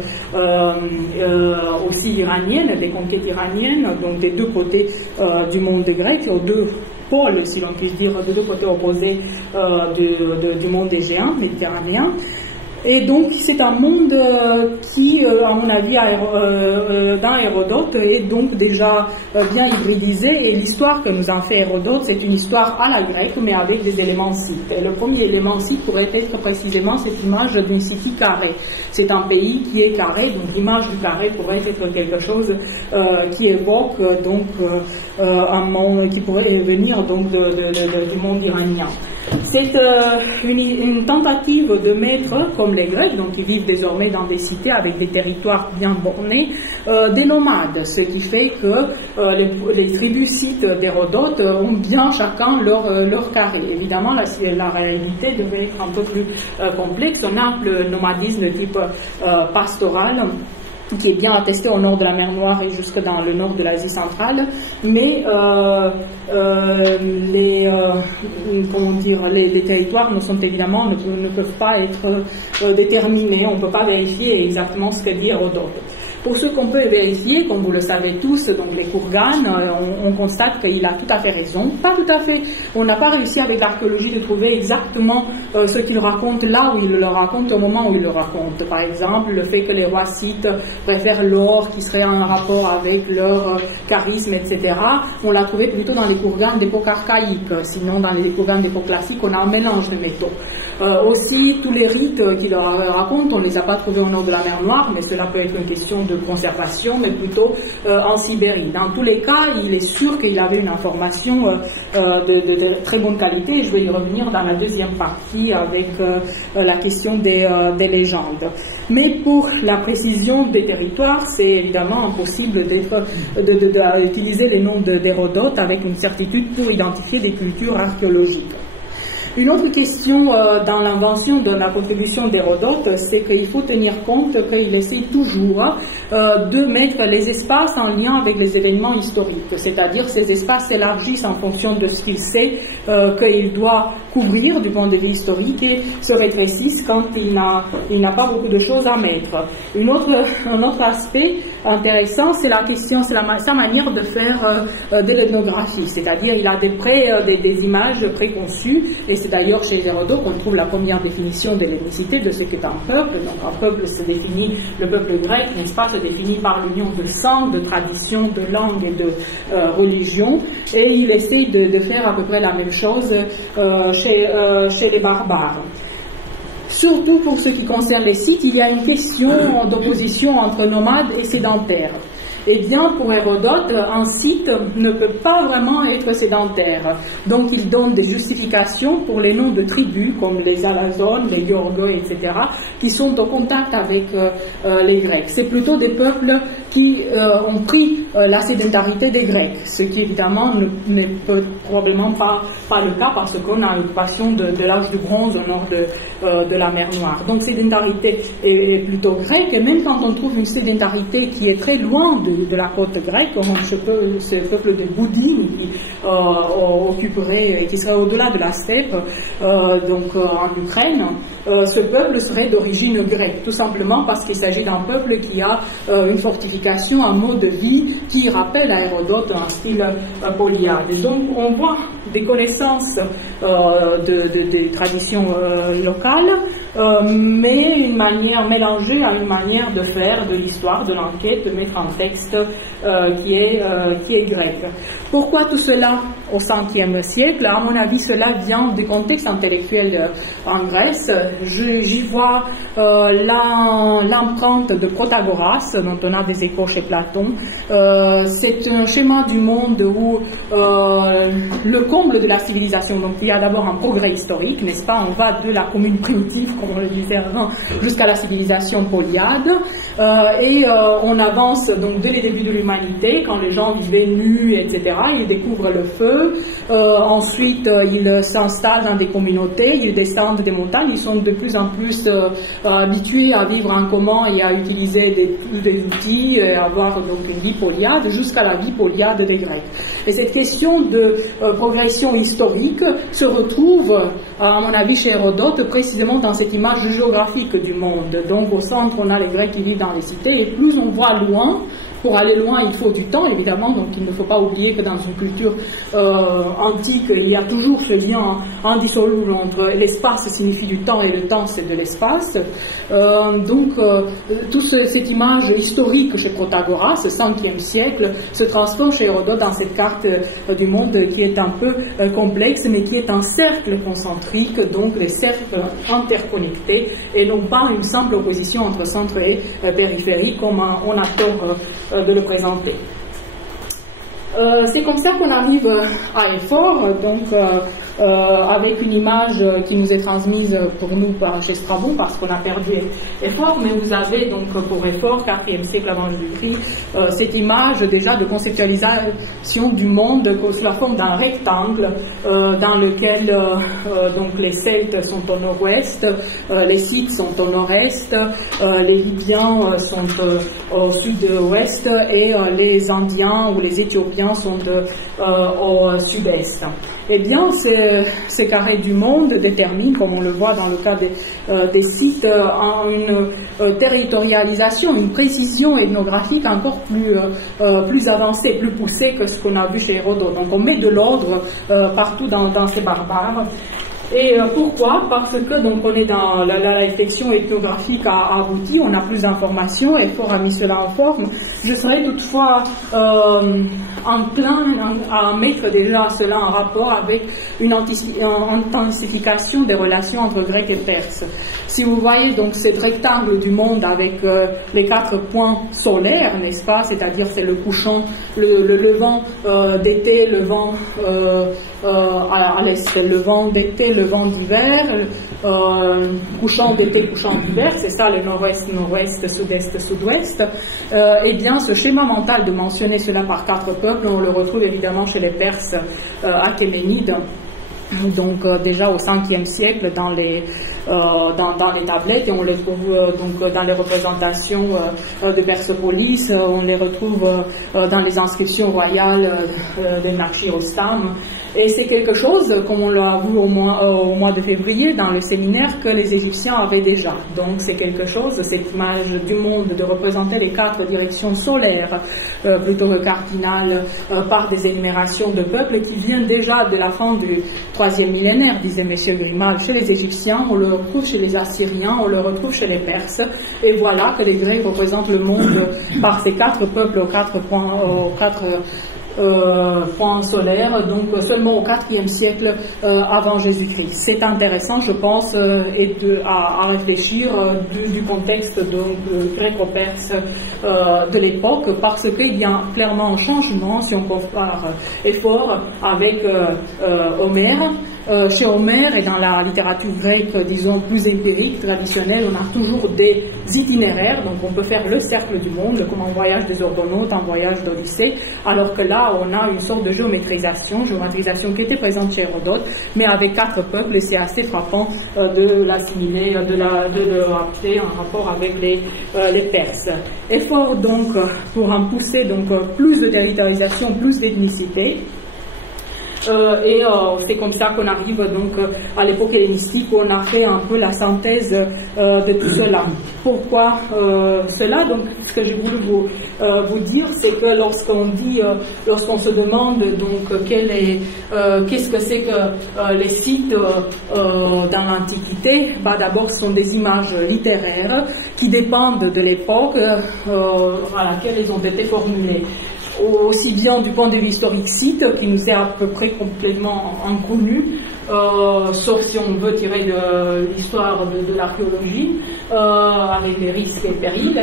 aussi iraniennes, des conquêtes iraniennes, donc des deux côtés du monde grec, aux deux pôles, si l'on peut dire, de deux côtés opposés du monde égéen, méditerranéen. Et donc c'est un monde qui, à mon avis, dans Hérodote, est donc déjà bien hybridisé, et l'histoire que nous en fait Hérodote, c'est une histoire à la grecque, mais avec des éléments scythes. Et le premier élément scythe pourrait être précisément cette image d'une cité carrée. C'est un pays qui est carré, donc l'image du carré pourrait être quelque chose qui évoque donc un monde qui pourrait venir donc du monde iranien. C'est une tentative de mettre, comme les Grecs, donc qui vivent désormais dans des cités avec des territoires bien bornés, des nomades, ce qui fait que les tribus scythes d'Hérodote ont bien chacun leur carré. Évidemment, la réalité devait être un peu plus complexe. On a le nomadisme de type pastoral, qui est bien attesté au nord de la mer Noire et jusque dans le nord de l'Asie centrale, mais les territoires ne peuvent pas être déterminés, on ne peut pas vérifier exactement ce que dit Hérodote. Pour ce qu'on peut vérifier, comme vous le savez tous, donc les Kourganes, on constate qu'il a tout à fait raison. Pas tout à fait. On n'a pas réussi avec l'archéologie de trouver exactement ce qu'il raconte là où il le raconte, au moment où il le raconte. Par exemple, le fait que les rois scythes préfèrent l'or qui serait en rapport avec leur charisme, etc. On l'a trouvé plutôt dans les Kourganes d'époque archaïque. Sinon, dans les Kourganes d'époque classique, on a un mélange de métaux. Aussi, tous les rites qu'il leur raconte, on ne les a pas trouvés au nord de la mer Noire, mais cela peut être une question de conservation, mais plutôt en Sibérie. Dans tous les cas, il est sûr qu'il avait une information de très bonne qualité, et je vais y revenir dans la deuxième partie avec la question des légendes. Mais pour la précision des territoires, c'est évidemment impossible d'utiliser les noms d'Hérodote avec une certitude pour identifier des cultures archéologiques. Une autre question dans l'invention de la contribution d'Hérodote, c'est qu'il faut tenir compte qu'il essaie toujours de mettre les espaces en lien avec les événements historiques, c'est-à-dire ces espaces s'élargissent en fonction de ce qu'il sait qu'il doit couvrir du point de vue historique et se rétrécissent quand il n'a pas beaucoup de choses à mettre. Un autre aspect intéressant, c'est sa manière de faire de l'ethnographie, c'est-à-dire il a des images préconçues, et c'est d'ailleurs chez Hérodote qu'on trouve la première définition de l'ethnicité, de ce qu'est un peuple. Donc un peuple se définit, le peuple grec, n'est-ce pas, se définit par l'union de sang, de tradition, de langue et de religion, et il essaie de faire à peu près la même chose chez les barbares. Surtout pour ce qui concerne les Scythes, il y a une question d'opposition entre nomades et sédentaires. Eh bien, pour Hérodote, un Scythe ne peut pas vraiment être sédentaire. Donc, il donne des justifications pour les noms de tribus, comme les Alazones, les Yorgoi, etc., qui sont au contact avec les Grecs. C'est plutôt des peuples qui ont pris la sédentarité des Grecs, ce qui évidemment n'est probablement pas le cas parce qu'on a l'occupation de l'âge du bronze au nord de la mer Noire. Donc sédentarité est plutôt grecque, et même quand on trouve une sédentarité qui est très loin de la côte grecque, comme ce peuple de Boudine qui occuperait et qui serait au-delà de la steppe, donc en Ukraine, ce peuple serait d'origine grecque, tout simplement parce qu'il s'agit d'un peuple qui a une fortification, un mode de vie qui rappelle à Hérodote un style polyade. Et donc on voit des connaissances des traditions locales, mais une manière mélangée à une manière de faire de l'histoire, de l'enquête, de mettre un texte qui est grec. Pourquoi tout cela au 5e siècle? À mon avis, cela vient du contexte intellectuel en Grèce. J'y vois l'empreinte de Protagoras, dont on a des échos chez Platon. C'est un schéma du monde où le comble de la civilisation, donc il y a d'abord un progrès historique, n'est-ce pas? On va de la commune primitive, comme on le disait avant, jusqu'à la civilisation polyade, et on avance donc dès les débuts de l'humanité, quand les gens vivaient nus, etc. Ils découvrent le feu, ensuite ils s'installent dans des communautés, ils descendent des montagnes, ils sont de plus en plus habitués à vivre en commun et à utiliser des outils, et à avoir donc une vie polyade, jusqu'à la vie polyade des Grecs. Et cette question de progression historique se retrouve, à mon avis, chez Hérodote, précisément dans cette image géographique du monde. Donc au centre, on a les Grecs qui vivent dans les cités, et plus on voit loin, pour aller loin, il faut du temps, évidemment, donc il ne faut pas oublier que dans une culture antique, il y a toujours ce lien indissoluble entre l'espace signifie du temps et le temps c'est de l'espace. Toute cette image historique chez Protagoras, 5e siècle, se transforme chez Hérodote dans cette carte du monde qui est un peu complexe, mais qui est un cercle concentrique, donc les cercles interconnectés, et non pas une simple opposition entre centre et périphérie, comme on a tort de le présenter. C'est comme ça qu'on arrive à Éphore, donc avec une image qui nous est transmise pour nous chez Strabon, parce qu'on a perdu Éphore, mais vous avez donc pour Éphore, 4e siècle avant Jésus-Christ, cette image déjà de conceptualisation du monde sous la forme d'un rectangle dans lequel donc les Celtes sont au nord-ouest, les Scythes sont au nord-est, les Libyens sont au sud-ouest et les Indiens ou les Éthiopiens sont au sud-est. Eh bien, ces carrés du monde déterminent, comme on le voit dans le cas des sites, une territorialisation, une précision ethnographique encore plus avancée, plus poussée que ce qu'on a vu chez Hérodote. Donc on met de l'ordre partout dans ces barbares. Et pourquoi? Parce que donc on est dans la réflexion ethnographique a abouti, on a plus d'informations, et Éphore a mis cela en forme. Je serais toutefois enclin à mettre déjà cela en rapport avec une intensification des relations entre Grecs et Perses. Si vous voyez donc ce rectangle du monde avec les 4 points solaires, n'est-ce pas? C'est-à-dire c'est le couchant, le levant d'été, le vent à l'est, le vent d'été, le vent d'hiver, couchant d'été, couchant d'hiver, c'est ça le nord-ouest, nord-ouest, sud-est, sud-ouest. Eh bien, ce schéma mental de mentionner cela par 4 peuples, on le retrouve évidemment chez les Perses achéménides. Donc déjà au 5e siècle dans les tablettes, et on les trouve donc dans les représentations de Persepolis, on les retrouve dans les inscriptions royales de Nakhchi-Rostam. Et c'est quelque chose, comme on l'a vu au mois de février dans le séminaire, que les Égyptiens avaient déjà. Donc c'est quelque chose, cette image du monde de représenter les 4 directions solaires plutôt que cardinales par des énumérations de peuples qui viennent déjà de la fin du 3e millénaire, disait M. Grimal, chez les Égyptiens, on le retrouve chez les Assyriens, on le retrouve chez les Perses, et voilà que les Grecs représentent le monde par ces 4 peuples aux 4 points solaires, donc seulement au 4e siècle avant Jésus-Christ. C'est intéressant, je pense, à réfléchir du contexte gréco-perse de l'époque, parce qu'il y a clairement un changement si on compare Éphore avec Homère, chez Homère et dans la littérature grecque, disons, plus empirique, traditionnelle, on a toujours des itinéraires, donc on peut faire le cercle du monde, comme un voyage des Ordonautes, un voyage d'Odyssée, alors que là, on a une sorte de géométrisation qui était présente chez Hérodote, mais avec 4 peuples, et c'est assez frappant de l'assimiler, de le rappeler en rapport avec les Perses. Effort donc pour en pousser donc plus de territorialisation, plus d'ethnicité. C'est comme ça qu'on arrive donc à l'époque hellénistique où on a fait un peu la synthèse de tout cela. Pourquoi cela? Donc, ce que j'ai voulu vous dire, c'est que lorsqu'on se demande donc qu'est-ce que c'est que les sites dans l'Antiquité, d'abord ce sont des images littéraires qui dépendent de l'époque à laquelle elles ont été formulées. Aussi bien du point de vue historique site, qui nous est à peu près complètement inconnu, sauf si on veut tirer de l'histoire de l'archéologie, avec les risques et périls,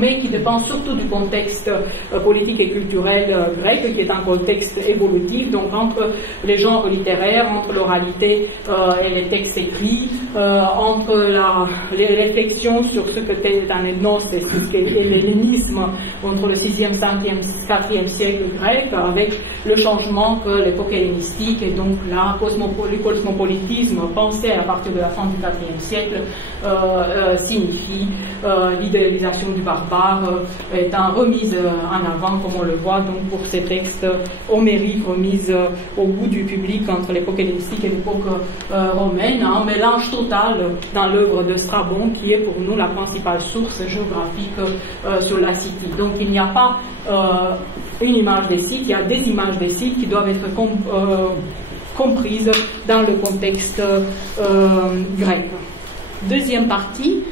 mais qui dépend surtout du contexte politique et culturel grec, qui est un contexte évolutif, donc entre les genres littéraires, entre l'oralité et les textes écrits, entre les réflexions sur ce que est un ethnos et ce qu'est l'hellénisme entre le 6e, 5e, 4e siècle grec, avec le changement que l'époque hellénistique et donc le cosmopolitisme pensé à partir de la fin du 4e siècle signifie l'idéalisation du barbare étant remise en avant, comme on le voit donc pour ces textes homériques remis au goût du public entre l'époque hellénistique et l'époque romaine, un mélange total dans l'œuvre de Strabon qui est pour nous la principale source géographique sur la Scythie. Donc il n'y a pas une image des sites, il y a des images des sites qui doivent être comprises dans le contexte grec. Deuxième partie,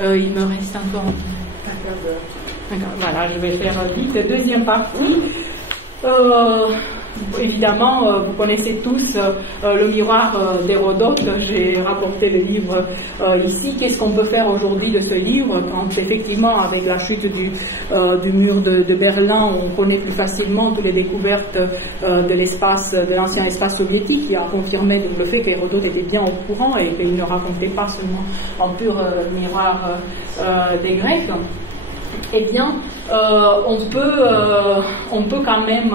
il me reste encore 4 heures. Voilà, je vais faire vite. Deuxième partie, évidemment, vous connaissez tous le miroir d'Hérodote. J'ai rapporté le livre ici. Qu'est-ce qu'on peut faire aujourd'hui de ce livre quand, effectivement, avec la chute du mur de Berlin, on connaît plus facilement toutes les découvertes de l'ancien espace soviétique, qui a confirmé le fait qu'Hérodote était bien au courant et qu'il ne racontait pas seulement en pur miroir des Grecs. Eh bien, on peut quand même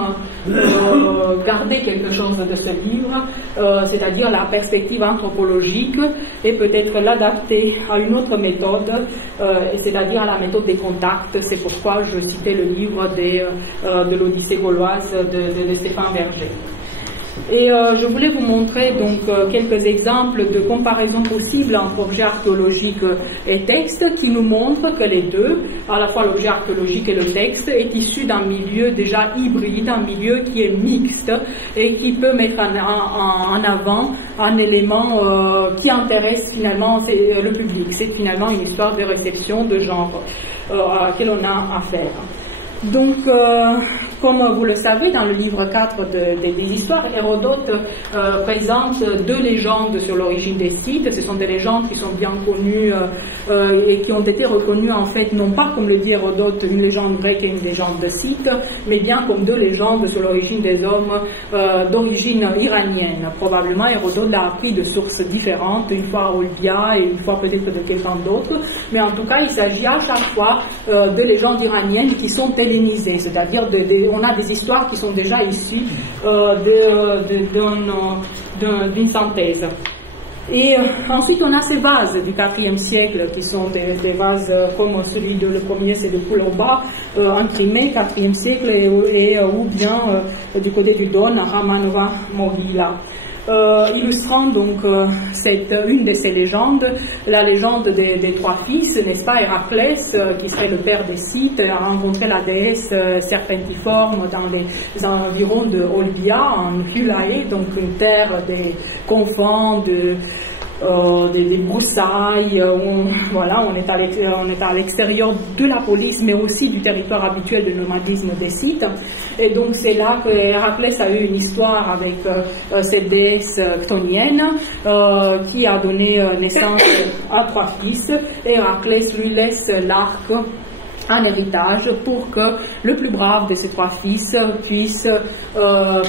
garder quelque chose de ce livre, c'est-à-dire la perspective anthropologique, et peut-être l'adapter à une autre méthode, c'est-à-dire à la méthode des contacts. C'est pourquoi je citais le livre de l'Odyssée gauloise de Stéphane Berger. Et je voulais vous montrer donc quelques exemples de comparaison possible entre objet archéologique et texte qui nous montrent que les deux, à la fois l'objet archéologique et le texte, est issu d'un milieu déjà hybride, un milieu qui est mixte et qui peut mettre en avant un élément qui intéresse finalement le public. C'est finalement une histoire de réception de genre à laquelle on a affaire. Donc, comme vous le savez, dans le livre 4 des histoires, Hérodote présente 2 légendes sur l'origine des sites. Ce sont des légendes qui sont bien connues et qui ont été reconnues en fait, non pas comme le dit Hérodote, une légende grecque et une légende de Scythe, mais bien comme 2 légendes sur l'origine des hommes d'origine iranienne. Probablement, Hérodote l'a appris de sources différentes, une fois à Olbia et une fois peut-être de quelqu'un d'autre, mais en tout cas, il s'agit à chaque fois de légendes iraniennes qui sont hellénisées, c'est-à-dire on a des histoires qui sont déjà issues d'une synthèse. Et ensuite, on a ces vases du IVe siècle qui sont des vases comme celui le premier, c'est de Kouloba, en Crimée, IVe siècle, ou bien du côté du Don, Ramanova Mogila. Illustrant donc une de ces légendes, la légende des 3 fils, n'est-ce pas, Héraclès, qui serait le père des Scythes, a rencontré la déesse serpentiforme dans les environs de Olbia, en Hylae, donc une terre des confins, des broussailles, on est à l'extérieur de la police, mais aussi du territoire habituel de nomadisme des Scythes. Et donc c'est là que Héraclès a eu une histoire avec cette déesse chtonienne qui a donné naissance à 3 fils. Et Héraclès lui laisse l'arc un héritage pour que le plus brave de ses 3 fils puisse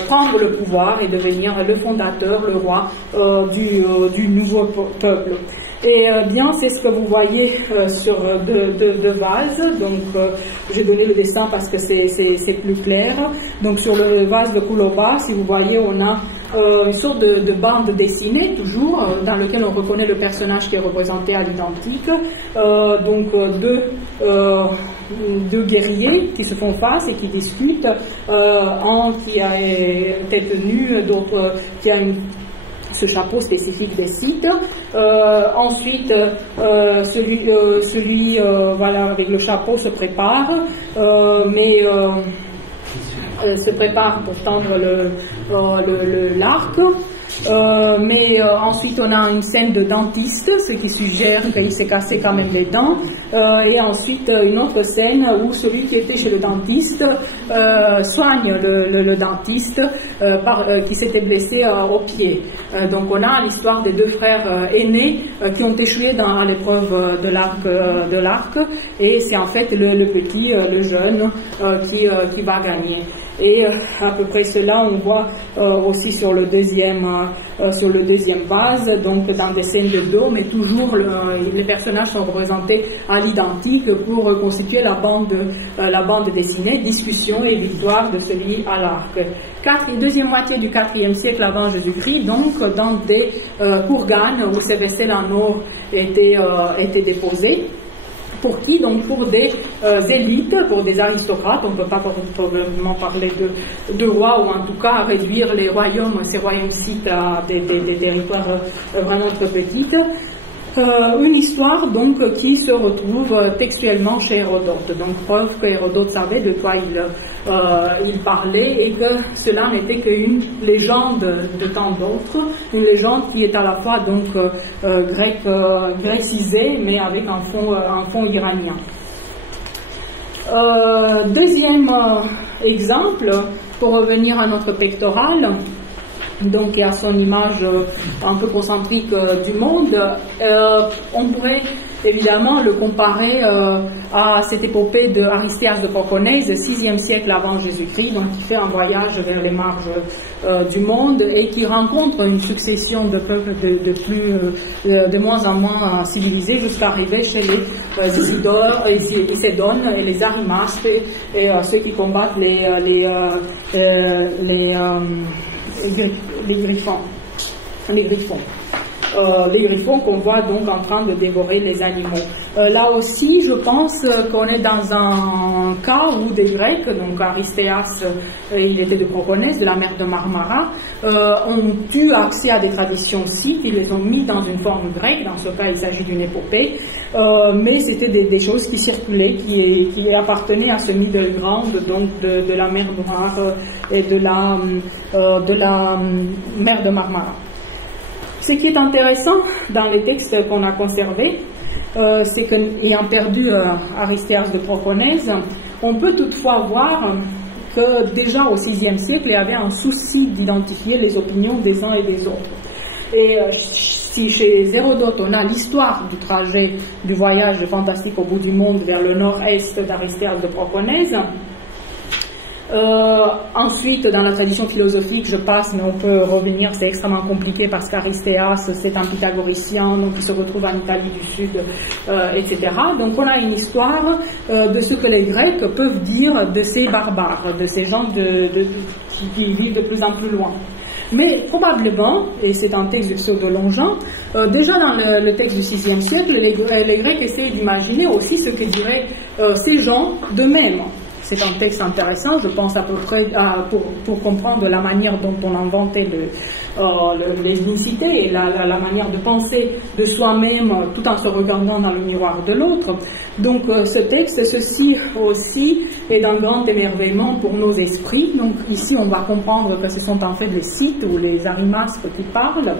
prendre le pouvoir et devenir le fondateur, le roi du nouveau peuple. Et bien, c'est ce que vous voyez sur deux vases. Donc, j'ai donné le dessin parce que c'est plus clair. Donc, sur le vase de Kuloba, si vous voyez, on a une sorte de bande dessinée, toujours, dans lequel on reconnaît le personnage qui est représenté à l'identique. Donc, deux guerriers qui se font face et qui discutent. Un qui a tête nue, d'autre qui a ce chapeau spécifique des Scythes. Ensuite, celui voilà, avec le chapeau se prépare, se prépare pour tendre l'arc. Ensuite on a une scène de dentiste, ce qui suggère qu'il s'est cassé quand même les dents, et ensuite une autre scène où celui qui était chez le dentiste soigne le dentiste qui s'était blessé au pied. Donc on a l'histoire des 2 frères aînés qui ont échoué dans l'épreuve de l'arc, et c'est en fait le petit, le jeune qui va gagner. Et à peu près cela on voit aussi sur le deuxième vase, donc dans des scènes de dos, mais toujours les personnages sont représentés à l'identique pour reconstituer la bande dessinée, discussion et victoire de celui à l'arc. Deuxième moitié du IVe siècle avant Jésus-Christ, donc dans des courganes où ces vaisselles en or étaient déposées. Pour qui? Donc pour des élites, pour des aristocrates. On ne peut pas probablement parler de rois, ou en tout cas réduire ces royaumes scythes à des territoires vraiment très petites. Une histoire donc qui se retrouve textuellement chez Hérodote. Donc preuve que Hérodote savait de quoi il parlait, et que cela n'était qu'une légende de tant d'autres, une légende qui est à la fois donc grécisée mais avec un fond iranien. Deuxième exemple, pour revenir à notre pectoral, donc et à son image un peu concentrique du monde, on pourrait évidemment le comparer à cette épopée de Aristeas de Proconèse, 6e siècle avant Jésus-Christ, donc qui fait un voyage vers les marges du monde et qui rencontre une succession de peuples de moins en moins civilisés, jusqu'à arriver chez les Isédones et les Arimastes et ceux qui combattent les griffons. Les griffons qu'on voit donc en train de dévorer les animaux. Là aussi, je pense qu'on est dans un cas où des Grecs, donc Aristeas, il était de Proconèse, de la mer de Marmara, ont eu accès à des traditions scythes, ils les ont mis dans une forme grecque. Dans ce cas, il s'agit d'une épopée, mais c'était des choses qui circulaient, qui appartenaient à ce middle ground, donc de la mer Noire et de la mer de Marmara. Ce qui est intéressant dans les textes qu'on a conservés, c'est qu'ayant perdu Aristeas de Proconèse, on peut toutefois voir que déjà au VIe siècle, il y avait un souci d'identifier les opinions des uns et des autres. Et si chez Hérodote on a l'histoire du trajet du voyage fantastique au bout du monde vers le nord-est d'Aristeas de Proconèse, ensuite, dans la tradition philosophique, je passe, mais on peut revenir, c'est extrêmement compliqué parce qu'Aristeas, c'est un pythagoricien, donc il se retrouve en Italie du Sud, etc. Donc on a une histoire de ce que les Grecs peuvent dire de ces barbares, de ces gens qui vivent de plus en plus loin. Mais probablement, et c'est un texte de Longeant, déjà dans le texte du VIe siècle, les Grecs essaient d'imaginer aussi ce que diraient ces gens d'eux-mêmes. C'est un texte intéressant, je pense à peu près pour comprendre la manière dont on inventait l'ethnicité et la manière de penser de soi-même tout en se regardant dans le miroir de l'autre. Donc ce texte, ceci aussi, est d'un grand émerveillement pour nos esprits. Donc ici on va comprendre que ce sont en fait les Scythes ou les Arimastes qui parlent.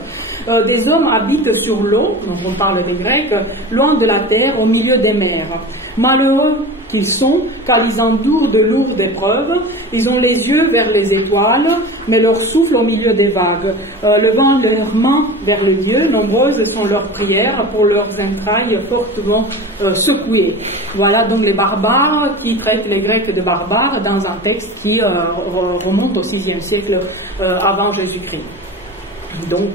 Des hommes habitent sur l'eau, donc on parle des Grecs, loin de la terre, au milieu des mers. Malheureux qu'ils sont, car ils endurent de lourdes épreuves. Ils ont les yeux vers les étoiles, mais leur souffle au milieu des vagues. Levant leurs mains vers le Dieu, nombreuses sont leurs prières pour leurs entrailles fortement secouées. Voilà donc les barbares qui traitent les Grecs de barbares dans un texte qui remonte au VIe siècle avant Jésus-Christ. Donc,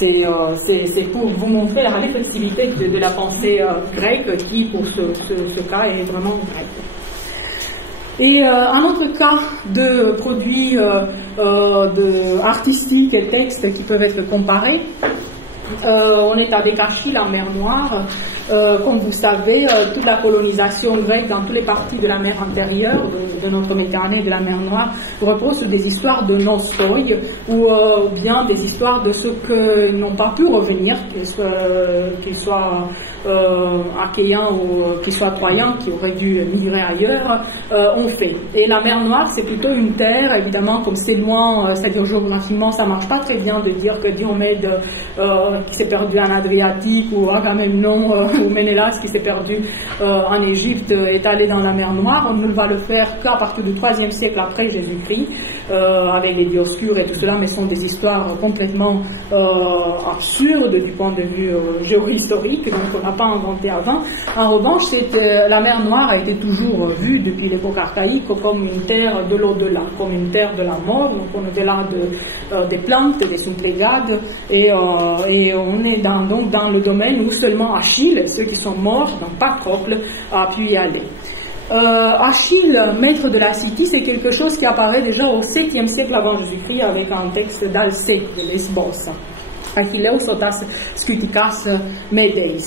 c'est pour vous montrer la réflexivité de la pensée grecque qui, pour ce cas, est vraiment grecque. Et un autre cas de produits artistiques et textes qui peuvent être comparés, on est avec Achille en mer Noire. Comme vous savez, toute la colonisation grecque dans toutes les parties de la mer intérieure, de notre Méditerranée, de la mer Noire, repose sur des histoires de nostoi, ou bien des histoires de ceux qui n'ont pas pu revenir, qu'ils soient achéens ou qu'ils soient croyants, qui auraient dû migrer ailleurs, ont fait. Et la mer Noire, c'est plutôt une terre, évidemment, comme c'est loin, c'est-à-dire géographiquement, ça marche pas très bien de dire que Diomède qui s'est perdu en Adriatique, ou Agamemnon ou Ménélas qui s'est perdu en Égypte est allé dans la mer Noire. On ne va le faire qu'à partir du IIIe siècle après Jésus-Christ, avec les Dioscures et tout cela, mais ce sont des histoires complètement absurdes du point de vue géohistorique, donc on n'a pas inventé avant. En revanche, la mer Noire a été toujours vue depuis l'époque archaïque comme une terre de l'au-delà, comme une terre de la mort, donc on est au-delà des plantes, des sous-plégades, et on est donc dans le domaine où seulement Achille, ceux qui sont morts, donc Patrocle, a pu y aller. Achille, maître de la City, c'est quelque chose qui apparaît déjà au 7e siècle avant Jésus-Christ avec un texte d'Alcée de Lesbos. Achilleus otas scuticas medeis.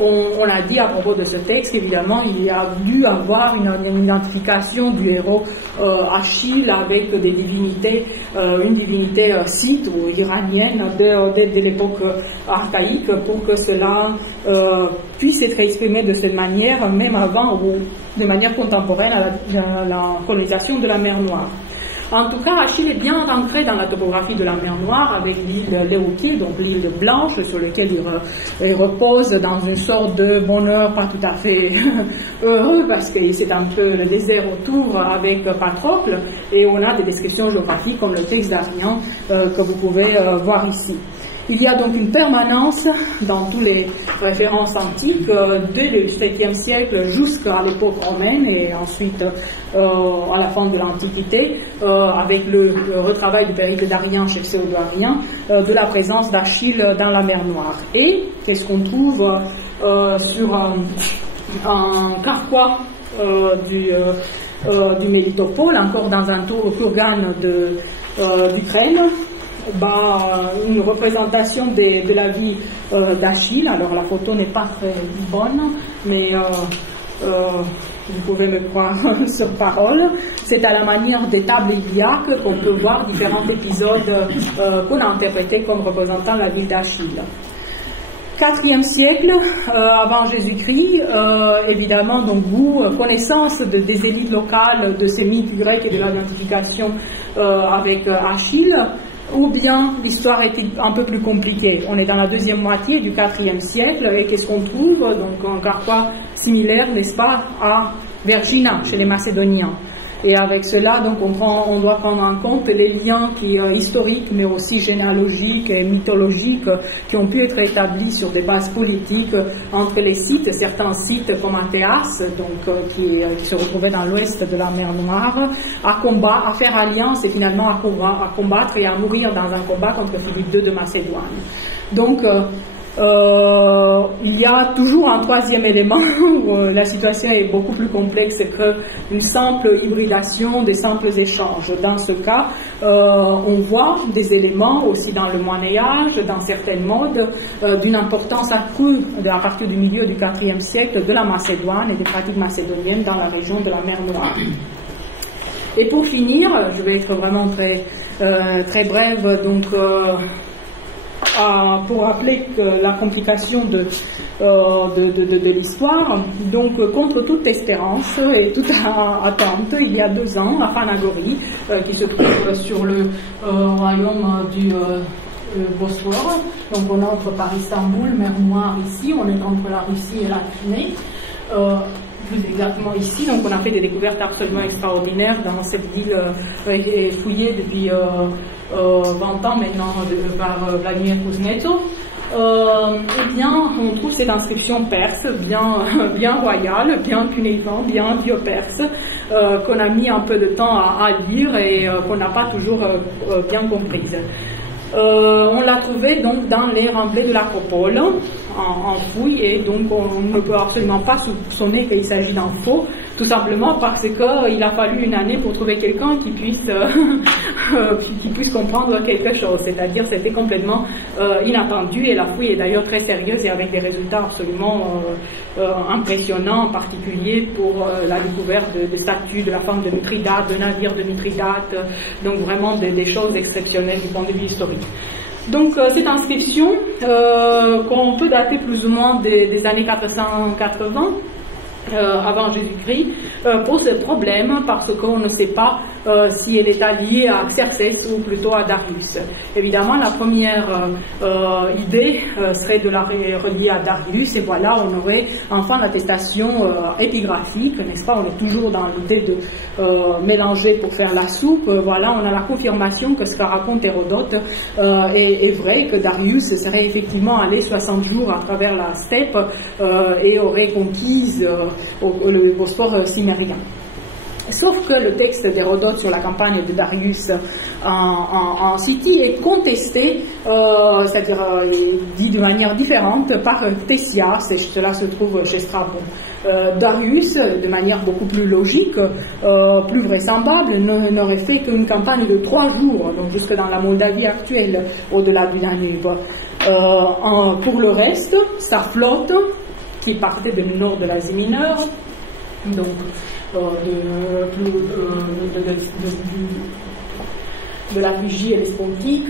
On a dit à propos de ce texte qu'évidemment il y a dû avoir une identification du héros Achille avec des divinités, une divinité scythe ou iranienne de l'époque archaïque pour que cela puisse être exprimé de cette manière, même avant ou de manière contemporaine à la colonisation de la mer Noire. En tout cas, Achille est bien rentré dans la topographie de la mer Noire avec l'île Léokie, donc l'île blanche, sur laquelle il repose dans une sorte de bonheur pas tout à fait heureux, parce que c'est un peu le désert autour avec Patrocle, et on a des descriptions géographiques comme le texte d'Arien que vous pouvez voir ici. Il y a donc une permanence dans toutes les références antiques, dès le 7e siècle jusqu'à l'époque romaine et ensuite à la fin de l'Antiquité, avec le retravail du périple d'Arien chez Pseudo-Arien, de la présence d'Achille dans la mer Noire. Et qu'est-ce qu'on trouve sur un carquois du Mélitopole, encore dans un kurgan d'Ukraine, une représentation de la vie d'Achille. Alors la photo n'est pas très bonne, mais vous pouvez me croire sur parole. C'est à la manière des tables iliaques qu'on peut voir différents épisodes qu'on a interprétés comme représentant la vie d'Achille. 4e siècle avant Jésus-Christ, évidemment, donc vous, connaissance des élites locales de ces mythes grecs et de l'identification avec Achille, ou bien l'histoire est un peu plus compliquée. On est dans la deuxième moitié du 4e siècle, et qu'est-ce qu'on trouve? Donc un carquois similaire, n'est-ce pas, à Vergina, chez les Macédoniens. Et avec cela, donc, on doit prendre en compte les liens historiques, mais aussi généalogiques et mythologiques, qui ont pu être établis sur des bases politiques entre les sites, certains sites comme Athéas, donc, qui se retrouvaient dans l'ouest de la mer Noire, à faire alliance et finalement à combattre et à mourir dans un combat contre Philippe II de Macédoine. Donc, il y a toujours un troisième élément où la situation est beaucoup plus complexe qu'une simple hybridation, des simples échanges. Dans ce cas, on voit des éléments aussi dans le Moyen-Âge, dans certaines modes, d'une importance accrue à partir du milieu du IVe siècle de la Macédoine et des pratiques macédoniennes dans la région de la mer Noire. Et pour finir, je vais être vraiment très brève, donc pour rappeler que la complication de l'histoire, donc contre toute espérance et toute attente, il y a 2 ans, à Phanagorie, qui se trouve sur le royaume du Bosphore. Donc on entre par Istanbul, mer Noire ici, on est entre la Russie et la Crimée. plus exactement ici. Donc on a fait des découvertes absolument extraordinaires dans cette ville fouillée depuis 20 ans maintenant par Vladimir Kuznetsov. Eh bien, on trouve cette inscription perse, bien royale, bien cunéiforme, bien vieux perse, qu'on a mis un peu de temps à lire et qu'on n'a pas toujours bien comprise. On l'a trouvé donc dans les remblais de l'Acropole en fouille, et donc on ne peut absolument pas soupçonner qu'il s'agit d'un faux, tout simplement parce qu'il a fallu une année pour trouver quelqu'un qui puisse comprendre quelque chose. C'est-à-dire c'était complètement inattendu, et la fouille est d'ailleurs très sérieuse et avec des résultats absolument impressionnants, en particulier pour la découverte de statues de la femme de Mithridate, de navires de Mithridate, donc vraiment des choses exceptionnelles du point de vue historique. Donc cette inscription qu'on peut dater plus ou moins des années 480 avant Jésus-Christ pose problème parce qu'on ne sait pas si elle est alliée à Xerxès ou plutôt à Darius. Évidemment, la première idée serait de la relier à Darius, et voilà, on aurait enfin l'attestation épigraphique, n'est-ce pas? On est toujours dans l'idée de mélanger pour faire la soupe. Voilà, on a la confirmation que ce que raconte Hérodote est vrai, que Darius serait effectivement allé 60 jours à travers la steppe et aurait conquise le Bosphore cimérien. Sauf que le texte d'Hérodote sur la campagne de Darius en Scythie est contesté, c'est-à-dire dit de manière différente par Ctésias, et cela se trouve chez Strabon. Darius, de manière beaucoup plus logique, plus vraisemblable, n'aurait fait qu'une campagne de 3 jours, donc jusque dans la Moldavie actuelle, au-delà du Danube. Pour le reste, sa flotte, qui partait du nord de l'Asie mineure, donc de la Phrygie et l'Espontique,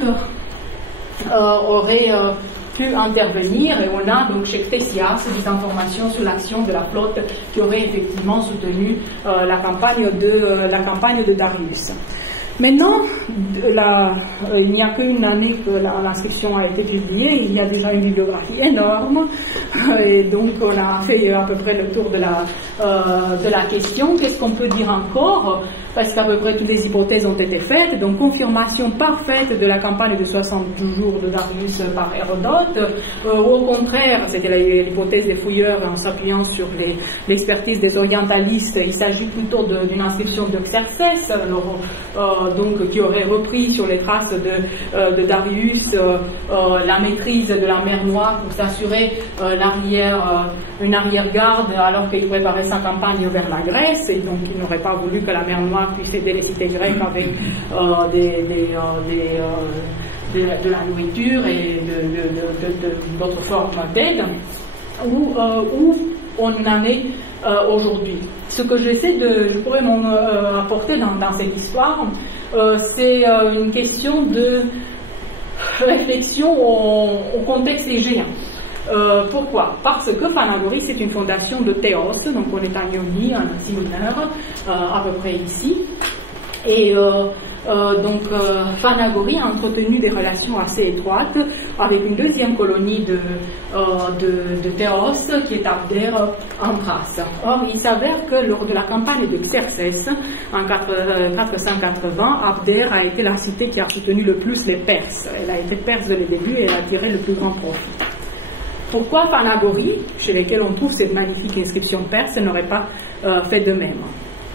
aurait pu intervenir, et on a donc chez Ctésias des informations sur l'action de la flotte qui aurait effectivement soutenu la campagne de Darius. Maintenant, il n'y a qu'une année que l'inscription a été publiée, il y a déjà une bibliographie énorme, et donc on a fait à peu près le tour de la question. Qu'est-ce qu'on peut dire encore? Parce qu'à peu près toutes les hypothèses ont été faites, donc confirmation parfaite de la campagne de 72 jours de Darius par Hérodote, ou au contraire, c'était l'hypothèse des fouilleurs en s'appuyant sur l'expertise des orientalistes, il s'agit plutôt d'une inscription de Xerxès, donc qui aurait repris sur les traces de Darius la maîtrise de la mer Noire pour s'assurer une arrière-garde alors qu'il préparait sa campagne vers la Grèce, et donc il n'aurait pas voulu que la mer Noire puisse aider les cités grecques avec de la nourriture et d'autres formes d'aide, où on en est aujourd'hui. Ce que je pourrais apporter dans cette histoire, c'est une question de réflexion au contexte égéen. Pourquoi? Parce que Phanagorie, c'est une fondation de Théos, donc on est à Ionie, en Asie mineure, à peu près ici. Et donc Phanagorie a entretenu des relations assez étroites avec une deuxième colonie de Théos qui est Abdère en Thrace. Or, il s'avère que lors de la campagne de Xerxès en 480, Abdère a été la cité qui a soutenu le plus les Perses. Elle a été perse dès le début et elle a tiré le plus grand profit. Pourquoi Phanagorie, chez lesquels on trouve cette magnifique inscription perse, n'aurait pas fait de même?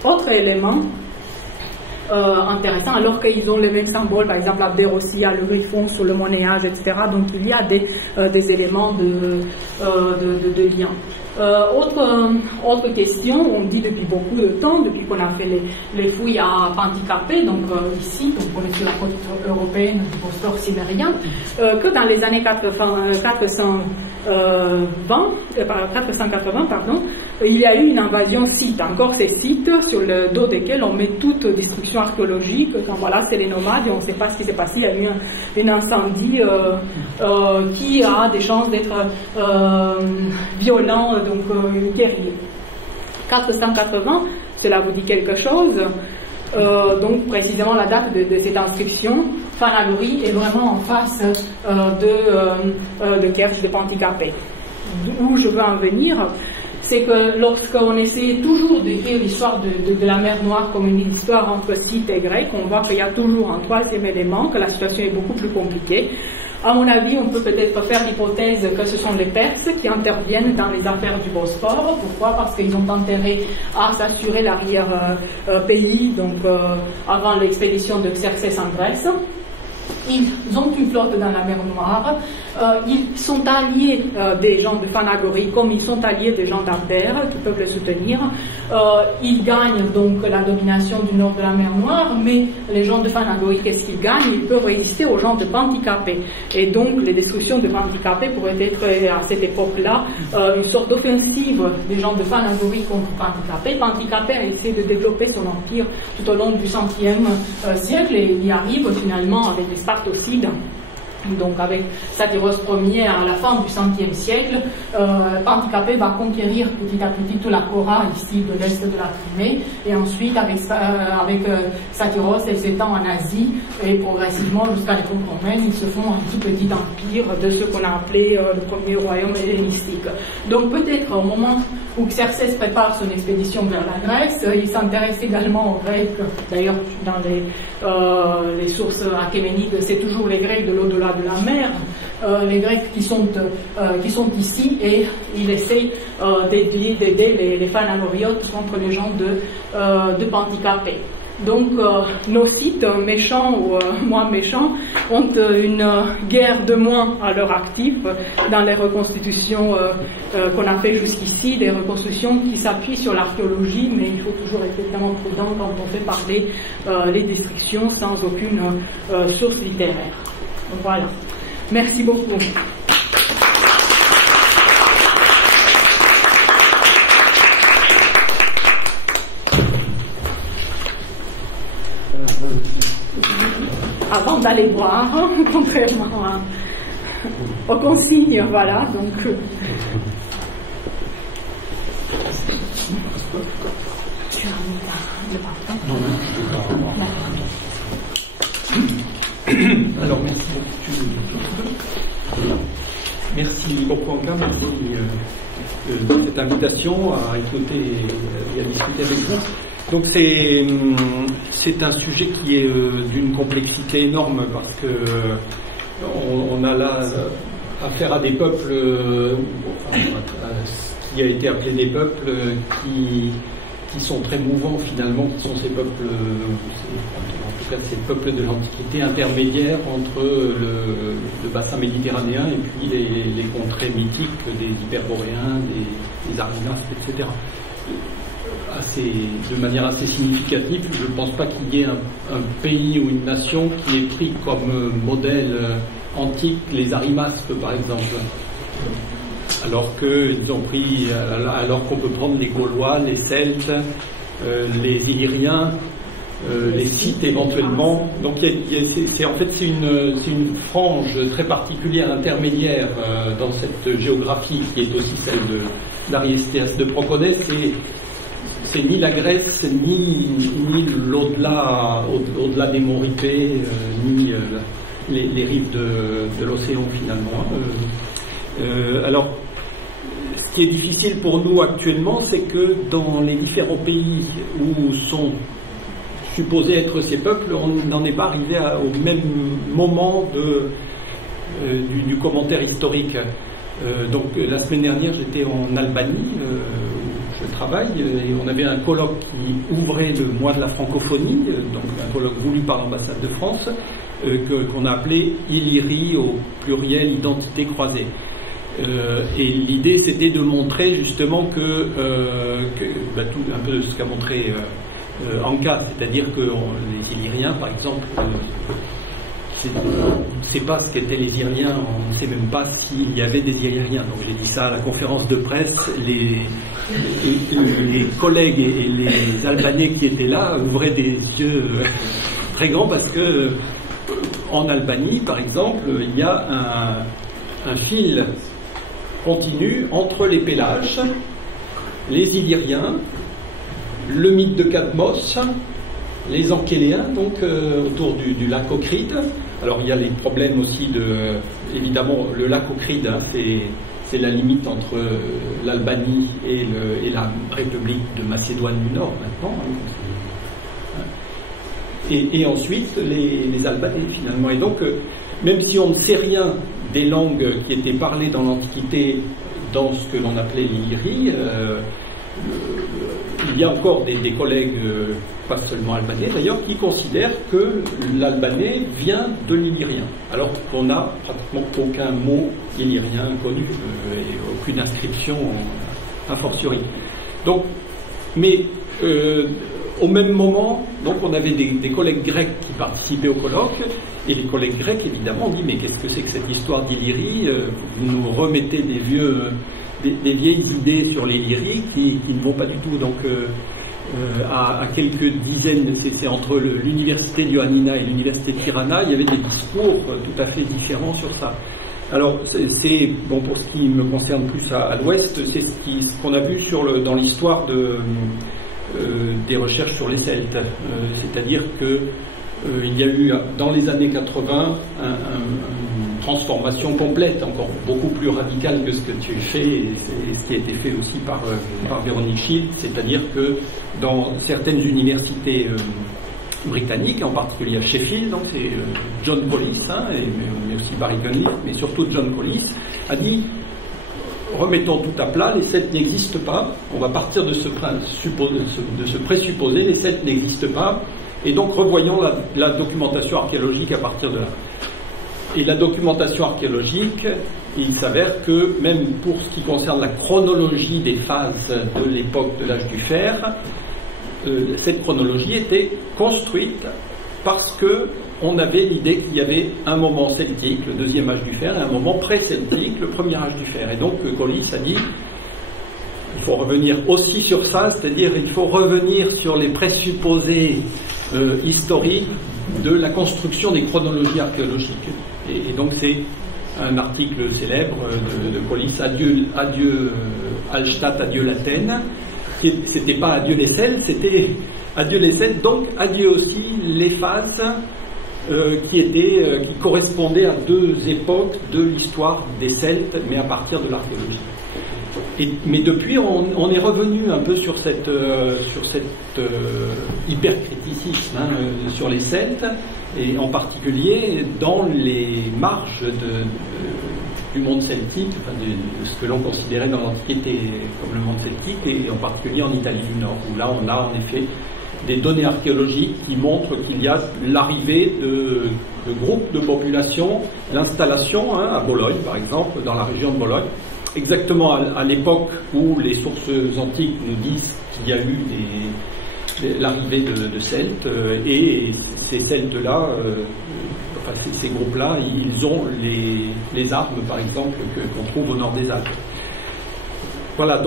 Autre élément intéressant, alors qu'ils ont les mêmes symboles, par exemple Abdère aussi a le griffon sur le monnayage, etc. Donc il y a des éléments de lien. Autre question, on dit depuis beaucoup de temps, depuis qu'on a fait les fouilles à Panticapée, donc ici, donc on est sur la côte européenne du Bosphore cimérien, que dans les années 480, il y a eu une invasion scythe. Encore ces sites sur le dos desquels on met toute destruction archéologique. Quand voilà, c'est les nomades et on ne sait pas ce qui s'est passé. Il y a eu un incendie qui a des chances d'être violent, donc guerrier. 480, cela vous dit quelque chose. Donc précisément la date de cette inscription, Phanagorie est vraiment en face de Kerch de Panticapée. Où je veux en venir, c'est que lorsqu'on essaie toujours d'écrire l'histoire de la mer Noire comme une histoire entre Scythes et Grecs, on voit qu'il y a toujours un troisième élément, que la situation est beaucoup plus compliquée. À mon avis, on peut peut-être faire l'hypothèse que ce sont les Perses qui interviennent dans les affaires du Bosphore. Pourquoi? Parce qu'ils ont intérêt à s'assurer l'arrière-pays, donc avant l'expédition de Xerxès en Grèce. Ils ont une flotte dans la mer Noire. Ils sont alliés des gens de Phanagorie comme ils sont alliés des gens d'Abdère qui peuvent les soutenir. Ils gagnent donc la domination du nord de la mer Noire, mais les gens de Phanagorie, qu'est-ce qu'ils gagnent? Ils peuvent résister aux gens de Panticapée. Et donc les destructions de Panticapée pourraient être à cette époque-là une sorte d'offensive des gens de Phanagorie contre Panticapée. Panticapée a essayé de développer son empire tout au long du 100e siècle et il y arrive finalement avec les Spartocides. Donc avec Satyros Ier à la fin du 100e siècle, Panticapée va conquérir petit à petit toute la Kora ici de l'est de la Crimée, et ensuite avec Satyros elle s'étend en Asie et progressivement jusqu'à l'époque romaine ils se font un tout petit empire de ce qu'on a appelé le premier royaume hellénistique. Donc peut-être au moment où Xerxès prépare son expédition vers la Grèce, il s'intéresse également aux Grecs. D'ailleurs dans les sources achéménides c'est toujours les Grecs de l'au-delà de la mer, les Grecs qui sont ici, et il essaie d'aider les Phanagoriotes contre les gens de Panticapée. Donc nos Scythes, méchants ou moins méchants, ont une guerre de moins à leur actif dans les reconstitutions qu'on a fait jusqu'ici, des reconstitutions qui s'appuient sur l'archéologie, mais il faut toujours être extrêmement prudent quand on fait parler les destructions sans aucune source littéraire. Voilà. Merci beaucoup. Avant d'aller boire, contrairement aux consignes, voilà, donc... Alors, merci beaucoup. Merci beaucoup, Anka, de cette invitation à écouter et à discuter avec vous. Donc, c'est un sujet qui est d'une complexité énorme parce que on a là affaire à des peuples, qui a été appelé des peuples qui sont très mouvants finalement, qui sont ces peuples, en tout cas ces peuples de l'Antiquité intermédiaires entre le bassin méditerranéen et puis les contrées mythiques des Hyperboréens, des Argonastes, etc. De manière assez significative, je ne pense pas qu'il y ait un pays ou une nation qui ait pris comme modèle antique les Arimasques par exemple. Alors qu'on peut prendre les Gaulois, les Celtes, les Illyriens, les Scythes éventuellement. Donc c'est une frange très particulière, intermédiaire dans cette géographie qui est aussi celle d'Ariestéas de Proconès. C'est ni la Grèce, ni au-delà des monts Ripés, ni les rives de l'océan finalement. Alors, ce qui est difficile pour nous actuellement, c'est que dans les différents pays où sont supposés être ces peuples, on n'en est pas arrivé au même moment du commentaire historique. Donc la semaine dernière, j'étais en Albanie, où je travaille, et on avait un colloque qui ouvrait le mois de la francophonie, donc un colloque voulu par l'ambassade de France, qu'on a appelé Illyrie au pluriel identité croisée. Et l'idée c'était de montrer justement que un peu de ce qu'a montré Anka, c'est-à-dire que les Illyriens par exemple, on ne sait pas ce qu'étaient les Illyriens, on ne sait même pas s'il y avait des Illyriens. Donc j'ai dit ça à la conférence de presse, les collègues et les Albanais qui étaient là ouvraient des yeux très grands parce que en Albanie par exemple il y a un fil continu entre les Pélasges, les Illyriens, le mythe de Cadmos, les Ankéléens, donc autour du lac Ocride. Alors il y a les problèmes aussi évidemment le lac Ocride, c'est la limite entre l'Albanie et la République de Macédoine du Nord maintenant. Et ensuite les Albanais finalement. Et donc, même si on ne sait rien des langues qui étaient parlées dans l'Antiquité, dans ce que l'on appelait l'Illyrie, il y a encore des collègues, pas seulement albanais d'ailleurs, qui considèrent que l'albanais vient de l'illyrien, alors qu'on n'a pratiquement aucun mot illyrien connu, et aucune inscription a fortiori. Donc, mais au même moment, donc on avait des collègues grecs qui participaient au colloque, et les collègues grecs évidemment ont dit mais qu'est-ce que c'est que cette histoire d'Illyrie, vous nous remettez des vieilles idées sur l'Illyrie qui ne vont pas du tout. Donc à quelques dizaines, c'est entre l'université de Ioannina et l'université de Tirana, il y avait des discours tout à fait différents sur ça. Alors c'est bon, pour ce qui me concerne plus à l'ouest, c'est ce qu'on a vu dans l'histoire des recherches sur les Celtes, c'est-à-dire que il y a eu dans les années 80 une transformation complète, encore beaucoup plus radicale que ce que tu fais et ce qui a été fait aussi par Véronique Shield, c'est-à-dire que dans certaines universités britanniques, en particulier à Sheffield, donc c'est John Collis, mais aussi Barry Gunliff, mais surtout John Collis, a dit remettons tout à plat, les Celtes n'existent pas, on va partir de ce présupposé, les Celtes n'existent pas, et donc revoyons la documentation archéologique à partir de là. Et la documentation archéologique, il s'avère que même pour ce qui concerne la chronologie des phases de l'époque de l'âge du fer, cette chronologie était construite parce que on avait l'idée qu'il y avait un moment celtique, le deuxième âge du fer, et un moment pré-celtique, le premier âge du fer. Et donc Collis a dit il faut revenir aussi sur ça, c'est-à-dire il faut revenir sur les présupposés historiques de la construction des chronologies archéologiques. Et donc c'est un article célèbre de Collis, adieu Hallstatt, adieu l'Athènes. C'était pas adieu les Celtes, c'était adieu les Celtes, donc adieu aussi les phases qui correspondaient à deux époques de l'histoire des Celtes, mais à partir de l'archéologie. Mais depuis, on est revenu un peu sur cette hypercriticisme sur les Celtes, et en particulier dans les marges du monde celtique, enfin de ce que l'on considérait dans l'Antiquité comme le monde celtique, et en particulier en Italie du Nord, où là on a en effet des données archéologiques qui montrent qu'il y a l'arrivée de groupes de population, l'installation à Bologne par exemple, dans la région de Bologne, exactement à l'époque où les sources antiques nous disent qu'il y a eu l'arrivée de Celtes, et ces Celtes-là, ces groupes-là, ils ont les armes, par exemple, qu'on trouve au nord des Alpes. Voilà,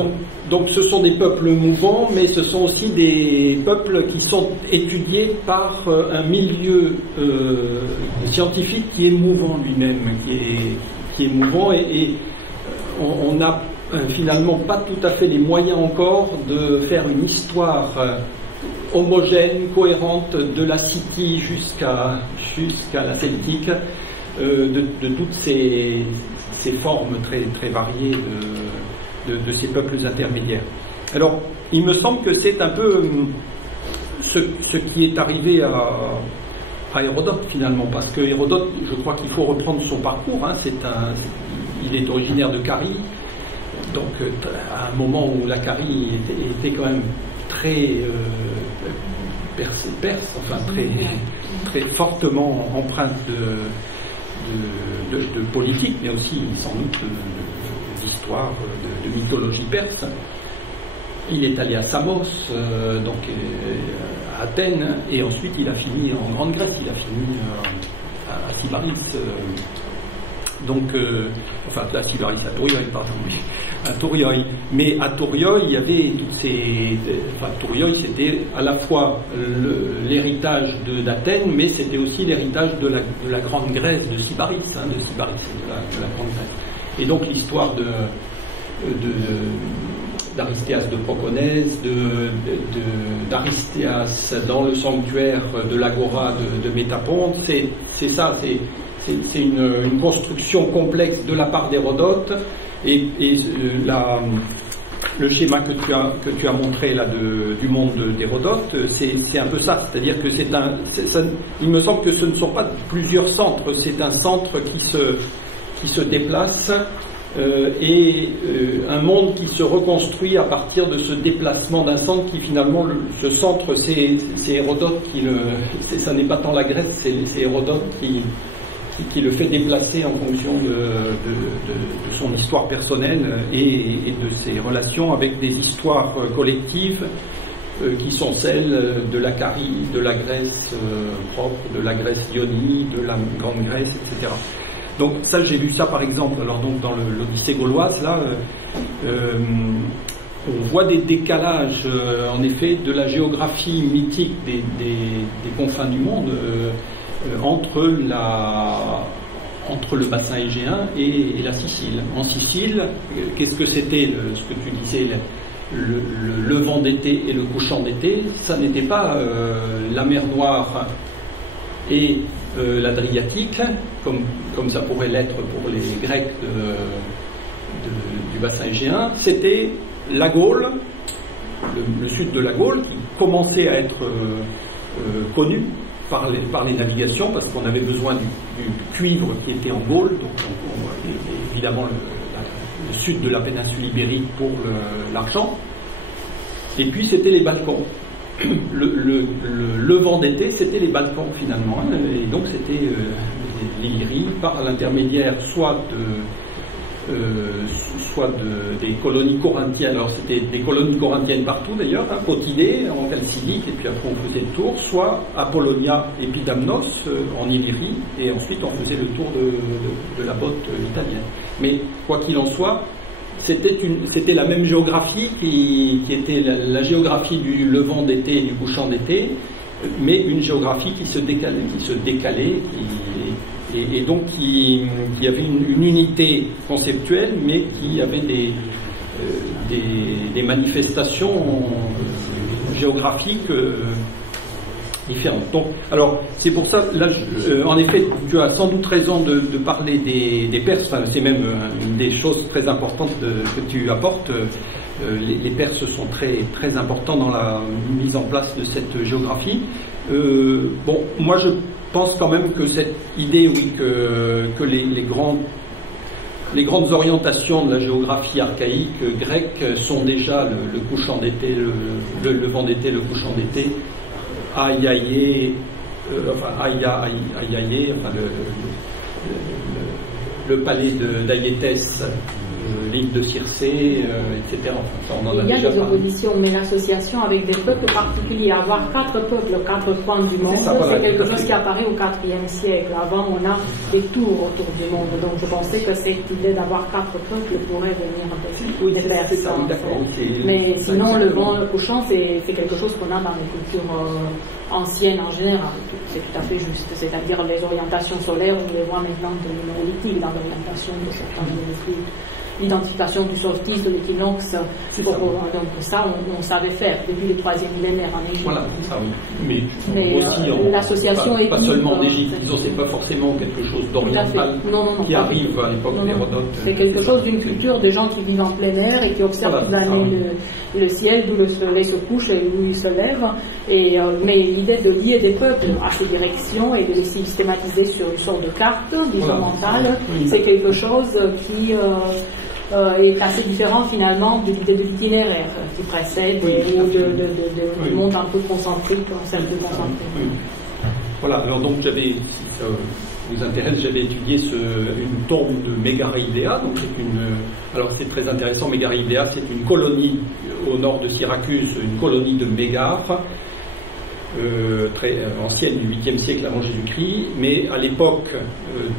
donc ce sont des peuples mouvants, mais ce sont aussi des peuples qui sont étudiés par un milieu scientifique qui est mouvant lui-même, qui est mouvant, et on n'a finalement pas tout à fait les moyens encore de faire une histoire homogène, cohérente de la Scythie jusqu'à la celtique, de toutes ces formes très, très variées de ces peuples intermédiaires. Alors, il me semble que c'est un peu ce qui est arrivé à Hérodote finalement, parce que Hérodote, je crois qu'il faut reprendre son parcours, il est originaire de Carie, donc à un moment où la Carie était quand même très perse, enfin très fortement empreinte de politique, mais aussi sans doute d'histoire, de mythologie perse. Il est allé à Samos, donc à Athènes, et ensuite il a fini en Grande Grèce, il a fini à Sybaris, enfin à Sybaris, à Tourioi, pardon, à Tourioi. Mais à Tourioi, il y avait toutes ces... Enfin, Tourioi, c'était à la fois l'héritage d'Athènes, mais c'était aussi l'héritage de la Grande Grèce, de Sybaris, de la Grande Grèce. Et donc l'histoire d'Aristéas de Proconèse, d'Aristéas dans le sanctuaire de l'Agora de Métaponte, c'est ça, c'est une construction complexe de la part d'Hérodote, et le schéma que tu as montré là du monde d'Hérodote, c'est un peu ça, c'est-à-dire que il me semble que ce ne sont pas plusieurs centres, c'est un centre qui se déplace, et un monde qui se reconstruit à partir de ce déplacement d'un centre qui finalement, ce centre, c'est Hérodote ça n'est pas tant la Grèce, c'est Hérodote qui le fait déplacer en fonction de son histoire personnelle et de ses relations avec des histoires collectives qui sont celles de la Carie, de la Grèce propre, de la Grèce ionique, de la Grande Grèce, etc. Donc ça, j'ai vu ça par exemple. Alors donc dans l'Odyssée gauloise, là, on voit des décalages, en effet, de la géographie mythique des confins du monde entre le bassin égéen et la Sicile. En Sicile, qu'est-ce que c'était ce que tu disais, le levant d'été et le couchant d'été? Ça n'était pas la mer Noire et l'Adriatique, comme ça pourrait l'être pour les Grecs du bassin égéen. C'était la Gaule, le sud de la Gaule, qui commençait à être connu par les navigations, parce qu'on avait besoin du cuivre qui était en Gaule, donc évidemment le sud de la péninsule ibérique pour l'argent. Et puis c'était les Balkans. Le levant d'été, c'était les Balkans finalement, hein, et donc c'était l'Illyrie par l'intermédiaire soit des colonies corinthiennes. Alors c'était des colonies corinthiennes partout d'ailleurs, hein, Potidée en Chalcidique, et puis après on faisait le tour, soit Apollonia Epidamnos en Illyrie, et ensuite on faisait le tour de la botte italienne. Mais quoi qu'il en soit, c'était la même géographie qui était la géographie du levant d'été et du couchant d'été, mais une géographie qui se décalait, et donc qui avait une unité conceptuelle, mais qui avait des manifestations géographiques différentes. Donc, alors, c'est pour ça, là, en effet, tu as sans doute raison de parler des Perses, enfin, c'est même une des choses très importantes que tu apportes. Les Perses sont très, très importants dans la mise en place de cette géographie. Bon, moi je pense quand même que cette idée, oui, que les grandes orientations de la géographie archaïque grecque sont déjà le couchant d'été, le levant d'été, le couchant d'été, Aiaïe, le palais d'Aiétès, l'île de Circé, etc. Enfin, il y a des oppositions, mais l'association avec des peuples particuliers, avoir 4 peuples, 4 coins du monde, c'est quelque chose qui apparaît au IVe siècle. Avant, on a des tours autour du monde, donc je pensais que cette idée d'avoir 4 peuples pourrait venir des Perses. Mais sinon, le vent, le couchant, c'est quelque chose qu'on a dans les cultures anciennes en général. C'est tout à fait juste. C'est-à-dire les orientations solaires, on les voit maintenant de néolithique dans l'orientation de certains néolithiques. L'identification du solstice, de l'équinoxe, donc ça on savait faire depuis le 3e millénaire en Égypte. Voilà, ça oui. Mais aussi l'association est pas seulement d'Égypte, c'est pas forcément quelque chose d'oriental qui arrive à l'époque d'Hérodote. C'est quelque chose d'une culture des gens qui vivent en plein air et qui observent toute l'année le ciel, d'où le soleil se couche et d'où il se lève. Mais l'idée de lier des peuples à ces directions et de les systématiser sur une sorte de carte, disons mentale, c'est quelque chose qui est assez différent finalement de l'idée de l'itinéraire qui précède ou du monde un peu concentrique, concept concentrique. Oui. Voilà, alors donc si ça vous intéresse, j'avais étudié une tombe de Mégareidea, donc alors c'est très intéressant, Mégareidea c'est une colonie au nord de Syracuse, une colonie de Mégare, très ancienne du 8e siècle avant Jésus-Christ, mais à l'époque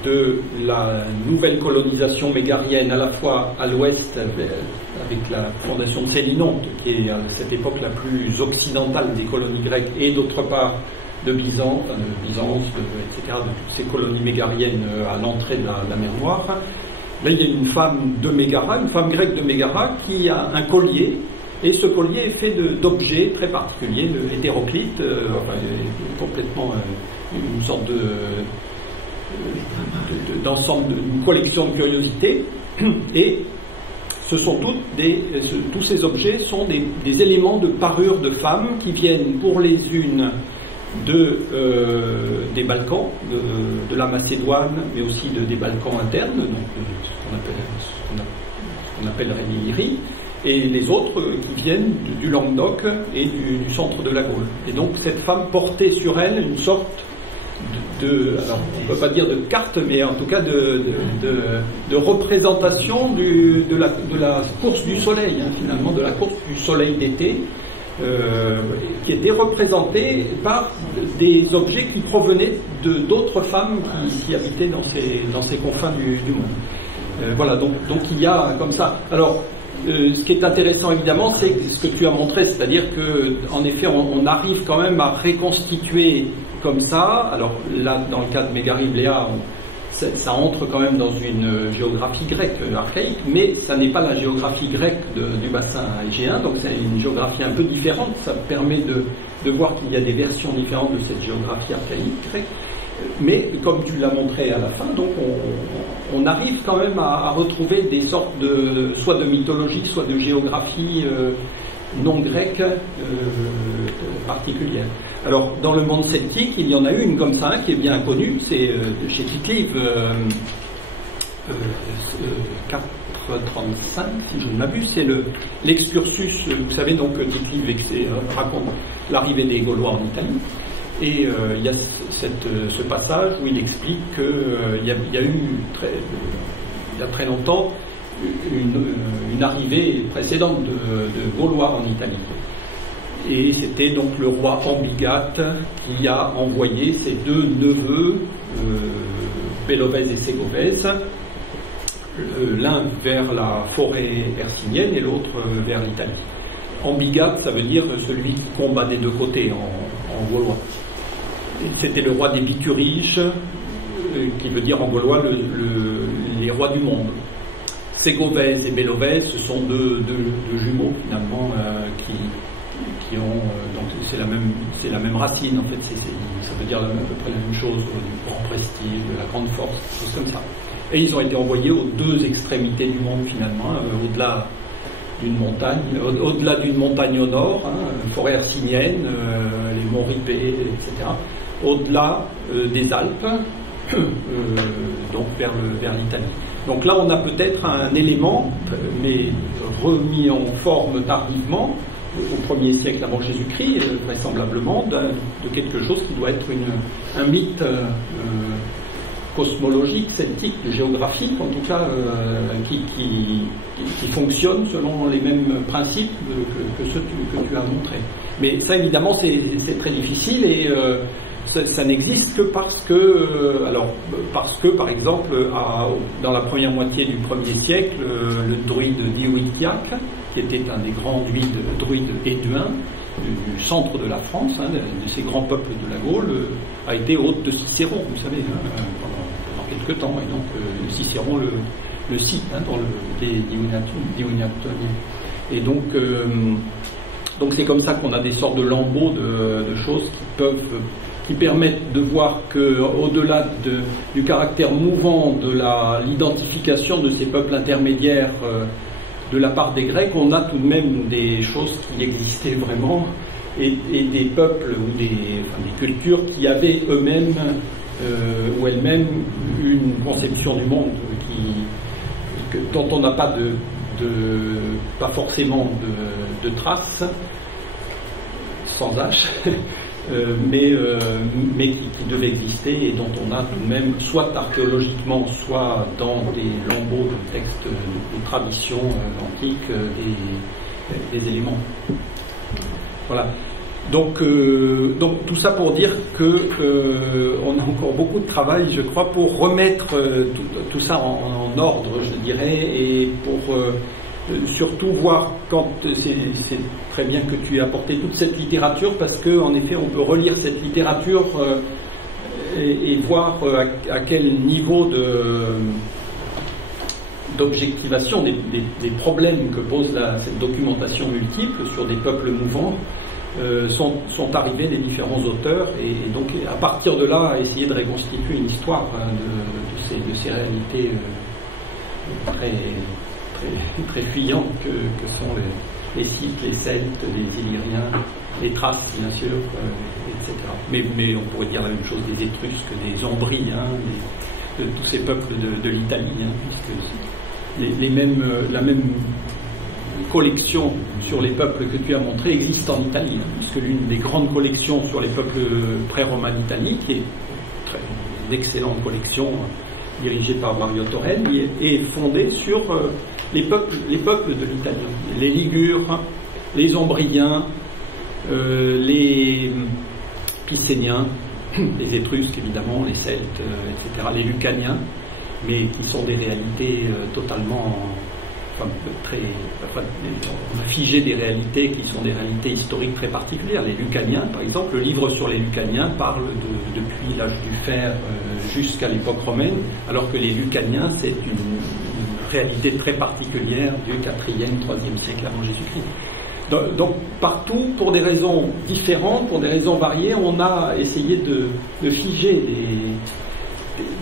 de la nouvelle colonisation mégarienne, à la fois à l'ouest avec la fondation de Sélinonte, qui est à cette époque la plus occidentale des colonies grecques, et d'autre part de Byzance, etc., de toutes ces colonies mégariennes à l'entrée de la mer Noire. Là, il y a une femme de Mégara, une femme grecque de Mégara, qui a un collier. Et ce collier est fait d'objets très particuliers, le hétéroclite, complètement une sorte d'ensemble, d'une collection de curiosités, et ce sont tous ces objets sont des éléments de parure de femmes qui viennent pour les unes des Balkans, de la Macédoine, mais aussi des Balkans internes, donc ce qu'on appellerait l'Illyrie, et les autres qui viennent du Languedoc et du centre de la Gaule. Et donc cette femme portait sur elle une sorte alors on ne peut pas dire de carte, mais en tout cas de représentation de la course du soleil, finalement, de la course du soleil d'été, qui était représentée par des objets qui provenaient d'autres femmes qui habitaient dans ces confins du monde. Voilà, donc il y a comme ça. Alors, ce qui est intéressant évidemment, c'est ce que tu as montré, c'est-à-dire qu'en effet, on arrive quand même à reconstituer comme ça. Alors là, dans le cas de Mégaribléa, ça entre quand même dans une géographie grecque archaïque, mais ça n'est pas la géographie grecque du bassin égéen, donc c'est une géographie un peu différente. Ça permet de voir qu'il y a des versions différentes de cette géographie archaïque grecque. Mais comme tu l'as montré à la fin, donc on arrive quand même à retrouver des sortes soit de mythologie, soit de géographie non grecque particulière. Alors dans le monde celtique, il y en a une comme ça, qui est bien connue, c'est chez Tite-Live 435, si je ne m'abuse, c'est l'excursus, vous savez, donc Tite-Live raconte l'arrivée des Gaulois en Italie. Et il y a ce passage où il explique qu'il y a eu il y a très longtemps une arrivée précédente de Gaulois en Italie. Et c'était donc le roi Ambigate qui a envoyé ses deux neveux, Bélovèse et Ségovèse, l'un vers la forêt hercynienne et l'autre vers l'Italie. Ambigate, ça veut dire celui qui combat des deux côtés en gaulois. C'était le roi des Bituriges, qui veut dire en gaulois les rois du monde. Ségovèse et Bélovèse, ce sont deux jumeaux finalement qui ont donc c'est la même racine en fait. Ça veut dire à peu près la même chose, du grand prestige, de la grande force, des choses comme ça. Et ils ont été envoyés aux deux extrémités du monde finalement, au-delà d'une montagne au nord, forêt hercynienne, les monts Ripé, etc. Au-delà des Alpes, donc vers l'Italie. Donc là, on a peut-être un élément, mais remis en forme tardivement, au 1er siècle avant Jésus-Christ, vraisemblablement, de quelque chose qui doit être un mythe cosmologique, celtique, géographique, en tout cas, qui fonctionne selon les mêmes principes que ceux que tu as montrés. Mais ça, évidemment, c'est très difficile et ça n'existe que parce que, par exemple, dans la première moitié du 1er siècle, le druide Diowithiaque, qui était un des grands druides éduins du centre de la France, de ces grands peuples de la Gaule, a été hôte de Cicéron, vous savez, pendant quelques temps, et donc Cicéron le cite dans les Dionyatoniens. Et donc c'est comme ça qu'on a des sortes de lambeaux de choses qui permettent de voir qu'au-delà du caractère mouvant de l'identification de ces peuples intermédiaires de la part des Grecs, on a tout de même des choses qui existaient vraiment et des peuples ou des cultures qui avaient eux-mêmes ou elles-mêmes une conception du monde dont on n'a pas pas forcément de traces, sans H, mais qui devait exister et dont on a tout de même, soit archéologiquement, soit dans des lambeaux de textes de traditions antiques, des éléments. Voilà. Donc tout ça pour dire on a encore beaucoup de travail, je crois, pour remettre tout ça en ordre, je dirais, et pour surtout voir quand c'est très bien que tu aies apporté toute cette littérature, parce qu'en effet on peut relire cette littérature et voir à quel niveau d'objectivation des problèmes que pose cette documentation multiple sur des peuples mouvants sont arrivés les différents auteurs, et donc à partir de là essayer de reconstituer une histoire de ces réalités très fuyantes que sont les Scythes, les Celtes, les Illyriens, les Thraces, bien sûr, etc. Mais on pourrait dire la même chose des Étrusques, des Ombriens, de tous ces peuples de l'Italie, puisque la même collection sur les peuples que tu as montré existe en Italie, puisque l'une des grandes collections sur les peuples pré-romains d'Italie, qui est une excellente collection dirigée par Mario Torelli, est fondée sur les peuples de l'Italie, les Ligures, les Ombriens, les Picéniens, les Étrusques évidemment, les Celtes, etc., les Lucaniens, mais qui sont des réalités totalement figées, des réalités qui sont des réalités historiques très particulières. Les Lucaniens, par exemple, le livre sur les Lucaniens parle depuis l'âge du fer jusqu'à l'époque romaine, alors que les Lucaniens, c'est une réalité très particulière du 4e, 3e siècle avant Jésus-Christ. Donc partout, pour des raisons différentes, pour des raisons variées, on a essayé de figer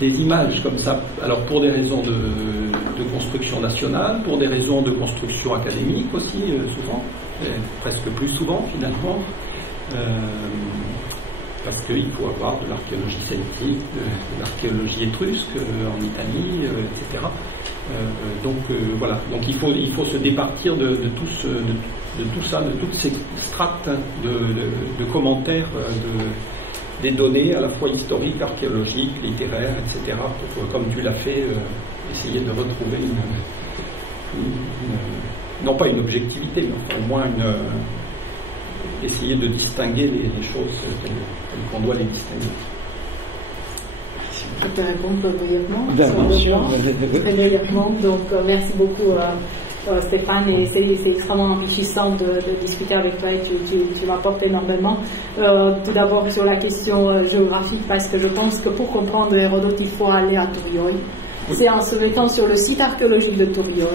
des images comme ça. Alors pour des raisons de construction nationale, pour des raisons de construction académique aussi, souvent, presque plus souvent finalement, parce qu'il faut avoir de l'archéologie celtique, de l'archéologie étrusque en Italie, etc. Voilà. Donc il faut se départir de tout ça, de toutes ces strates de commentaires, des données à la fois historiques, archéologiques, littéraires, etc. pour, comme tu l'as fait, essayer de retrouver non pas une objectivité, mais enfin, au moins essayer de distinguer les choses telles qu'on doit les distinguer. Je peux répondre brièvement. Très brièvement. Donc, merci beaucoup, Stéphane, et c'est extrêmement enrichissant de discuter avec toi, et tu m'apportes énormément. Tout d'abord sur la question géographique, parce que je pense que pour comprendre Hérodote, il faut aller à Tourioi. C'est en se mettant sur le site archéologique de Tourioi,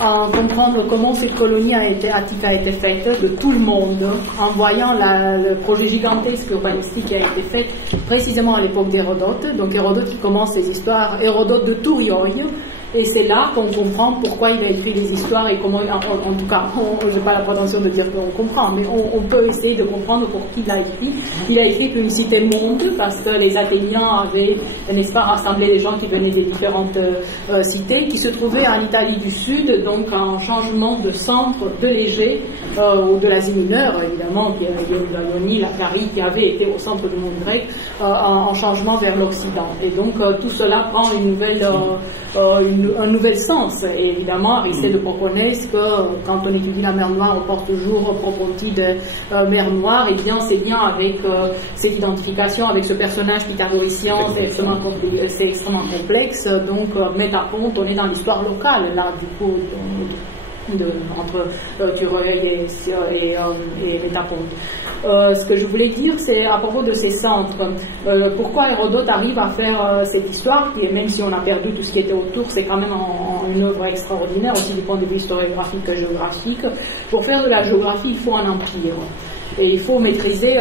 en comprendre comment cette colonie attique a été faite de tout le monde, en voyant le projet gigantesque urbanistique qui a été fait précisément à l'époque d'Hérodote. Donc Hérodote qui commence ses histoires, Hérodote de Tourioi, et c'est là qu'on comprend pourquoi il a écrit les histoires et comment, en tout cas, je n'ai pas la prétention de dire qu'on comprend, mais on peut essayer de comprendre pour qui il a écrit. Il a écrit qu'une cité monde, parce que les Athéniens avaient, n'est-ce pas, rassemblé les gens qui venaient des différentes cités, qui se trouvaient en Italie du Sud, donc en changement de centre de l'Égée, ou de l'Asie mineure, évidemment, qui la Ionie, la Carie, qui avait été au centre du monde grec, en changement vers l'Occident. Et donc, tout cela prend un nouvel sens. Et évidemment, Aristide de Proconès, que quand on étudie la mer Noire, on porte toujours Propontide de mer Noire, et bien c'est bien avec cette identification avec ce personnage pythagoricien, c'est extrêmement complexe. Donc, Métaponte, on est dans l'histoire locale, là, du coup, entre Tureuil et Métaponte. Ce que je voulais dire, c'est à propos de ces centres, pourquoi Hérodote arrive à faire cette histoire, qui, même si on a perdu tout ce qui était autour, c'est quand même une œuvre extraordinaire, aussi du point de vue historiographique que géographique. Pour faire de la géographie, il faut un empire. Et il faut maîtriser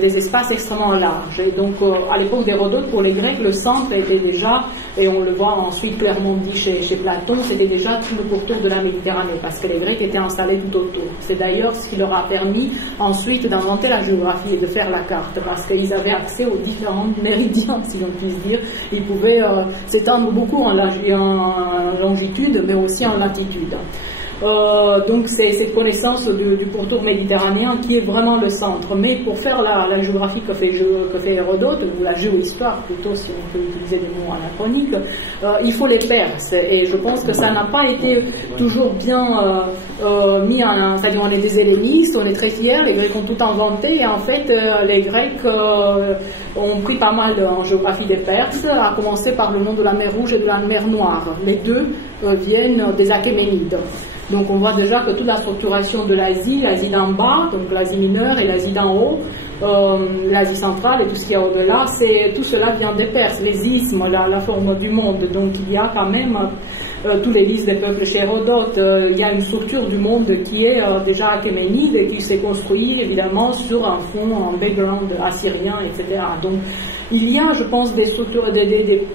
des espaces extrêmement larges. Et donc, à l'époque d'Hérodote, pour les Grecs, le centre était déjà, et on le voit ensuite clairement dit chez Platon, c'était déjà tout le pourtour de la Méditerranée, parce que les Grecs étaient installés tout autour. C'est d'ailleurs ce qui leur a permis ensuite d'inventer la géographie et de faire la carte, parce qu'ils avaient accès aux différents méridiens, si l'on puisse dire. Ils pouvaient s'étendre beaucoup en longitude, mais aussi en latitude. Donc c'est cette connaissance du pourtour méditerranéen qui est vraiment le centre. Mais pour faire la géographie que fait Hérodote, ou la géohistoire plutôt, si on peut utiliser des mots anachroniques, il faut les Perses. Et je pense que ça n'a pas été toujours bien mis en... C'est-à-dire on est des hellénistes, on est très fiers, les Grecs ont tout inventé, et en fait les Grecs ont pris pas mal en géographie des Perses, à commencer par le nom de la mer Rouge et de la mer Noire. Les deux viennent des Achéménides. Donc on voit déjà que toute la structuration de l'Asie d'en bas, donc l'Asie mineure et l'Asie d'en haut, l'Asie centrale et tout ce qu'il y a au-delà, tout cela vient des Perses, les isthmes, la forme du monde. Donc il y a quand même tous les listes des peuples chez Hérodote, il y a une structure du monde qui est déjà achéménide et qui s'est construite évidemment sur un fond, un background assyrien, etc. Donc Il y a, je pense, des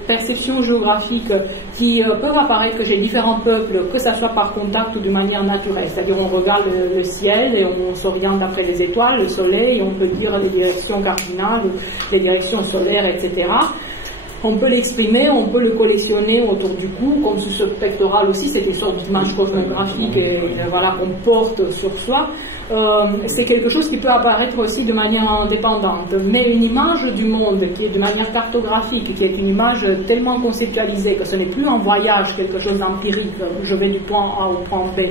perceptions géographiques qui peuvent apparaître chez différents peuples, que ce soit par contact ou de manière naturelle. C'est-à-dire on regarde le ciel et on s'oriente après les étoiles, le soleil, on peut dire les directions cardinales, les directions solaires, etc. On peut l'exprimer, on peut le collectionner autour du cou, comme sous ce pectoral aussi, c'est une sorte d'image cosmographique voilà, qu'on porte sur soi. C'est quelque chose qui peut apparaître aussi de manière indépendante. Mais une image du monde qui est de manière cartographique, qui est une image tellement conceptualisée que ce n'est plus un voyage, quelque chose d'empirique, je vais du point A au point B,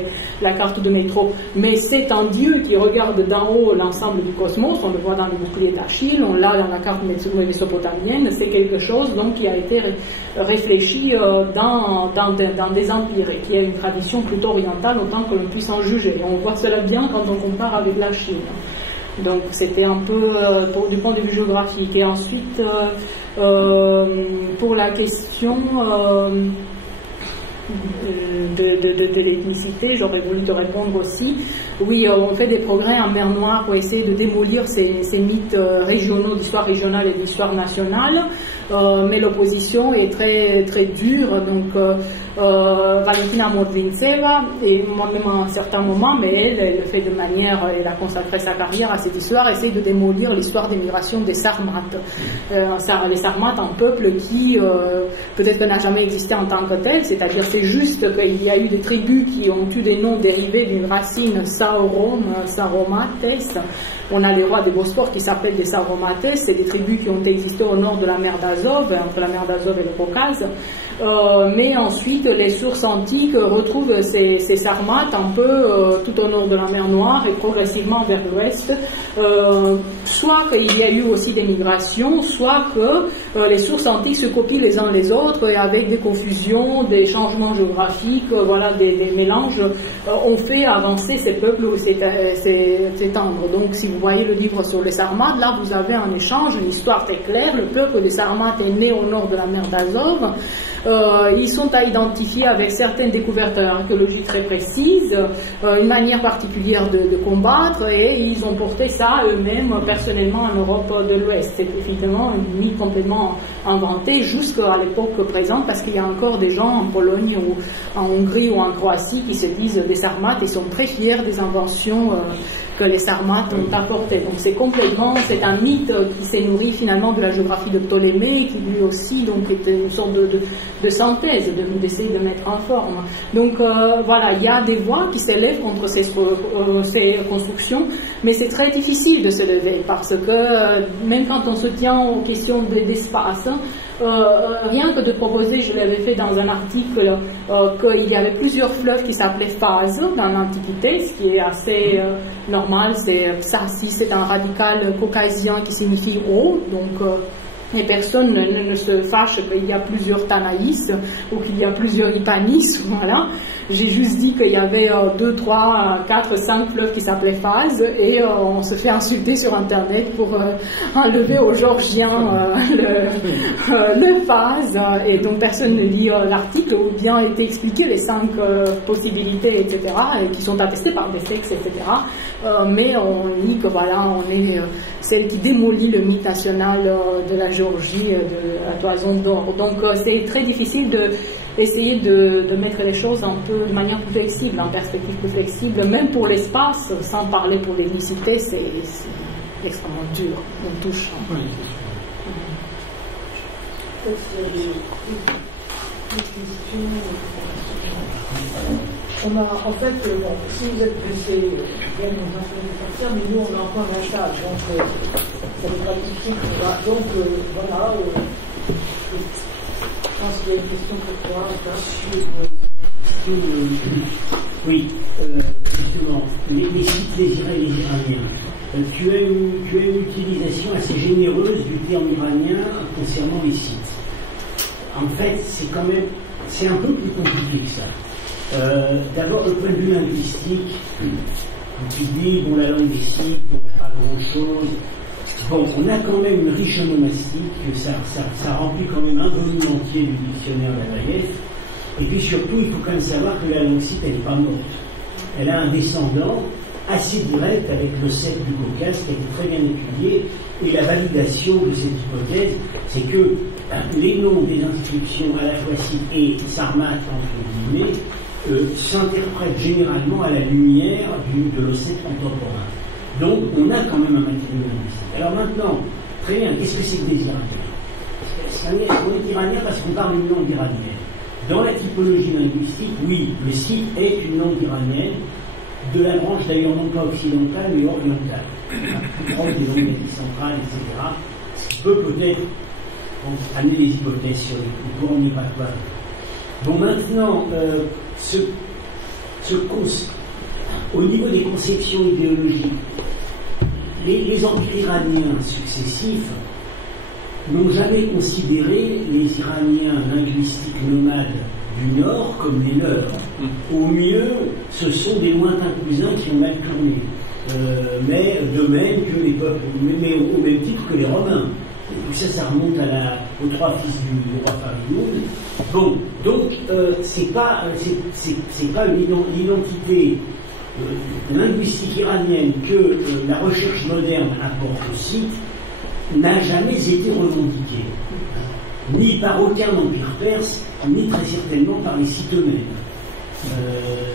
la carte de métro, mais c'est un Dieu qui regarde d'en haut l'ensemble du cosmos, on le voit dans le bouclier d'Achille, on l'a dans la carte mésopotamienne, c'est quelque chose donc qui a été réfléchi dans des empires et qui est une tradition plutôt orientale autant que l'on puisse en juger. Et on voit cela bien quand on compare avec la Chine. Donc c'était un peu du point de vue géographique. Et ensuite, pour la question de l'ethnicité, j'aurais voulu te répondre aussi. Oui, on fait des progrès en mer Noire pour essayer de démolir ces mythes régionaux, d'histoire régionale et d'histoire nationale, mais l'opposition est très, très dure. Donc, Valentina Modrintseva, et moi-même à un certain moment, mais elle le fait de manière, elle a consacré sa carrière à cette histoire, essaye de démolir l'histoire des migrations des Sarmates. Les Sarmates, un peuple qui peut-être n'a jamais existé en tant que tel, c'est-à-dire c'est juste qu'il y a eu des tribus qui ont eu des noms dérivés d'une racine Saurom, Sauromates. On a les rois des Bosphore qui s'appellent des Sauromates, c'est des tribus qui ont existé au nord de la mer d'Azov, entre la mer d'Azov et le Caucase. Mais ensuite, les sources antiques retrouvent ces Sarmates un peu tout au nord de la mer Noire et progressivement vers l'ouest. Soit qu'il y a eu aussi des migrations, soit que les sources antiques se copient les uns les autres et avec des confusions, des changements géographiques, voilà, des mélanges, ont fait avancer ces peuples ou s'étendre. Donc, si vous voyez le livre sur les Sarmates, là, vous avez un échange, une histoire très claire. Le peuple des Sarmates est né au nord de la mer d'Azov. Ils sont à identifier avec certaines découvertes archéologiques très précises, une manière particulière de combattre, et ils ont porté ça eux-mêmes personnellement en Europe de l'Ouest. C'est évidemment une mythe complètement inventée jusqu'à l'époque présente, parce qu'il y a encore des gens en Pologne ou en Hongrie ou en Croatie qui se disent des Sarmates et sont très fiers des inventions que les Sarmates ont apportées. Donc c'est un mythe qui s'est nourri finalement de la géographie de Ptolémée, qui lui aussi donc était une sorte de synthèse, d'essayer de mettre en forme. Donc voilà, il y a des voix qui s'élèvent contre ces constructions, mais c'est très difficile de se lever, parce que même quand on se tient aux questions d'espace, rien que de proposer, je l'avais fait dans un article, qu'il y avait plusieurs fleuves qui s'appelaient phases dans l'Antiquité, ce qui est assez normal. Psassi, c'est un radical caucasien qui signifie eau, donc et personne ne se fâche qu'il y a plusieurs Tanaïs ou qu'il y a plusieurs Hypanis, voilà. J'ai juste dit qu'il y avait 2, 3, 4, 5 fleuves qui s'appelaient Phase, et on se fait insulter sur Internet pour enlever aux Georgiens le Phase, et donc personne ne lit l'article où bien été expliqué les 5 possibilités, etc., et qui sont attestées par des textes, etc. Mais on dit que voilà, on est celle qui démolit le mythe national de la Géorgie, de la toison d'or. Donc c'est très difficile d'essayer de mettre les choses un peu de manière plus flexible, en perspective plus flexible, même pour l'espace, sans parler pour l'ethnicité, c'est extrêmement dur, on touche. Oui. On a, en fait, bon, si vous êtes blessé, bien nous de partir, mais nous on a encore un stage, donc ça n'est pas difficile. Donc voilà, je pense qu'il y a une question pour toi. Oui, justement, les sites désirés les Iraniens. Tu as une utilisation assez généreuse du terme iranien concernant les sites. En fait, c'est un peu plus compliqué que ça. D'abord, le point de vue linguistique, tu dis, bon, la langue des sites, on n'a pas grand-chose. Bon, on a quand même une riche onomastique, ça remplit quand même un volume entier du dictionnaire d'Avaïev. Et puis surtout, il faut quand même savoir que la langue site, elle n'est pas morte. Elle a un descendant assez direct avec le sec du Caucase, qui a été très bien étudié, Et la validation de cette hypothèse, c'est que les noms des inscriptions à la fois scythes et sarmates, entre guillemets, s'interprètent généralement à la lumière de l'ossète contemporain. Donc on a quand même un matériau linguistique. Alors maintenant, très bien, qu'est-ce que c'est que des Iraniens? On est iranien parce qu'on parle une langue iranienne. Dans la typologie linguistique, oui, le scythe est une langue iranienne, de la branche d'ailleurs non pas occidentale mais orientale, plus proche des langues centrales, etc. Ce qui peut peut-être amener des hypothèses sur les courants migratoires. Bon, maintenant, au niveau des conceptions idéologiques, les empires iraniens successifs n'ont jamais considéré les Iraniens linguistiques nomades du Nord comme les leurs. Au mieux, ce sont des lointains cousins qui ont mal tourné. Mais de même que les peuples, mais au même titre que les Romains. Tout ça, ça remonte aux trois fils du roi Faridoun. Bon, donc c'est pas une identité linguistique iranienne que la recherche moderne apporte au site n'a jamais été revendiquée, ni par aucun empire perse, ni très certainement par les Scythes eux-mêmes.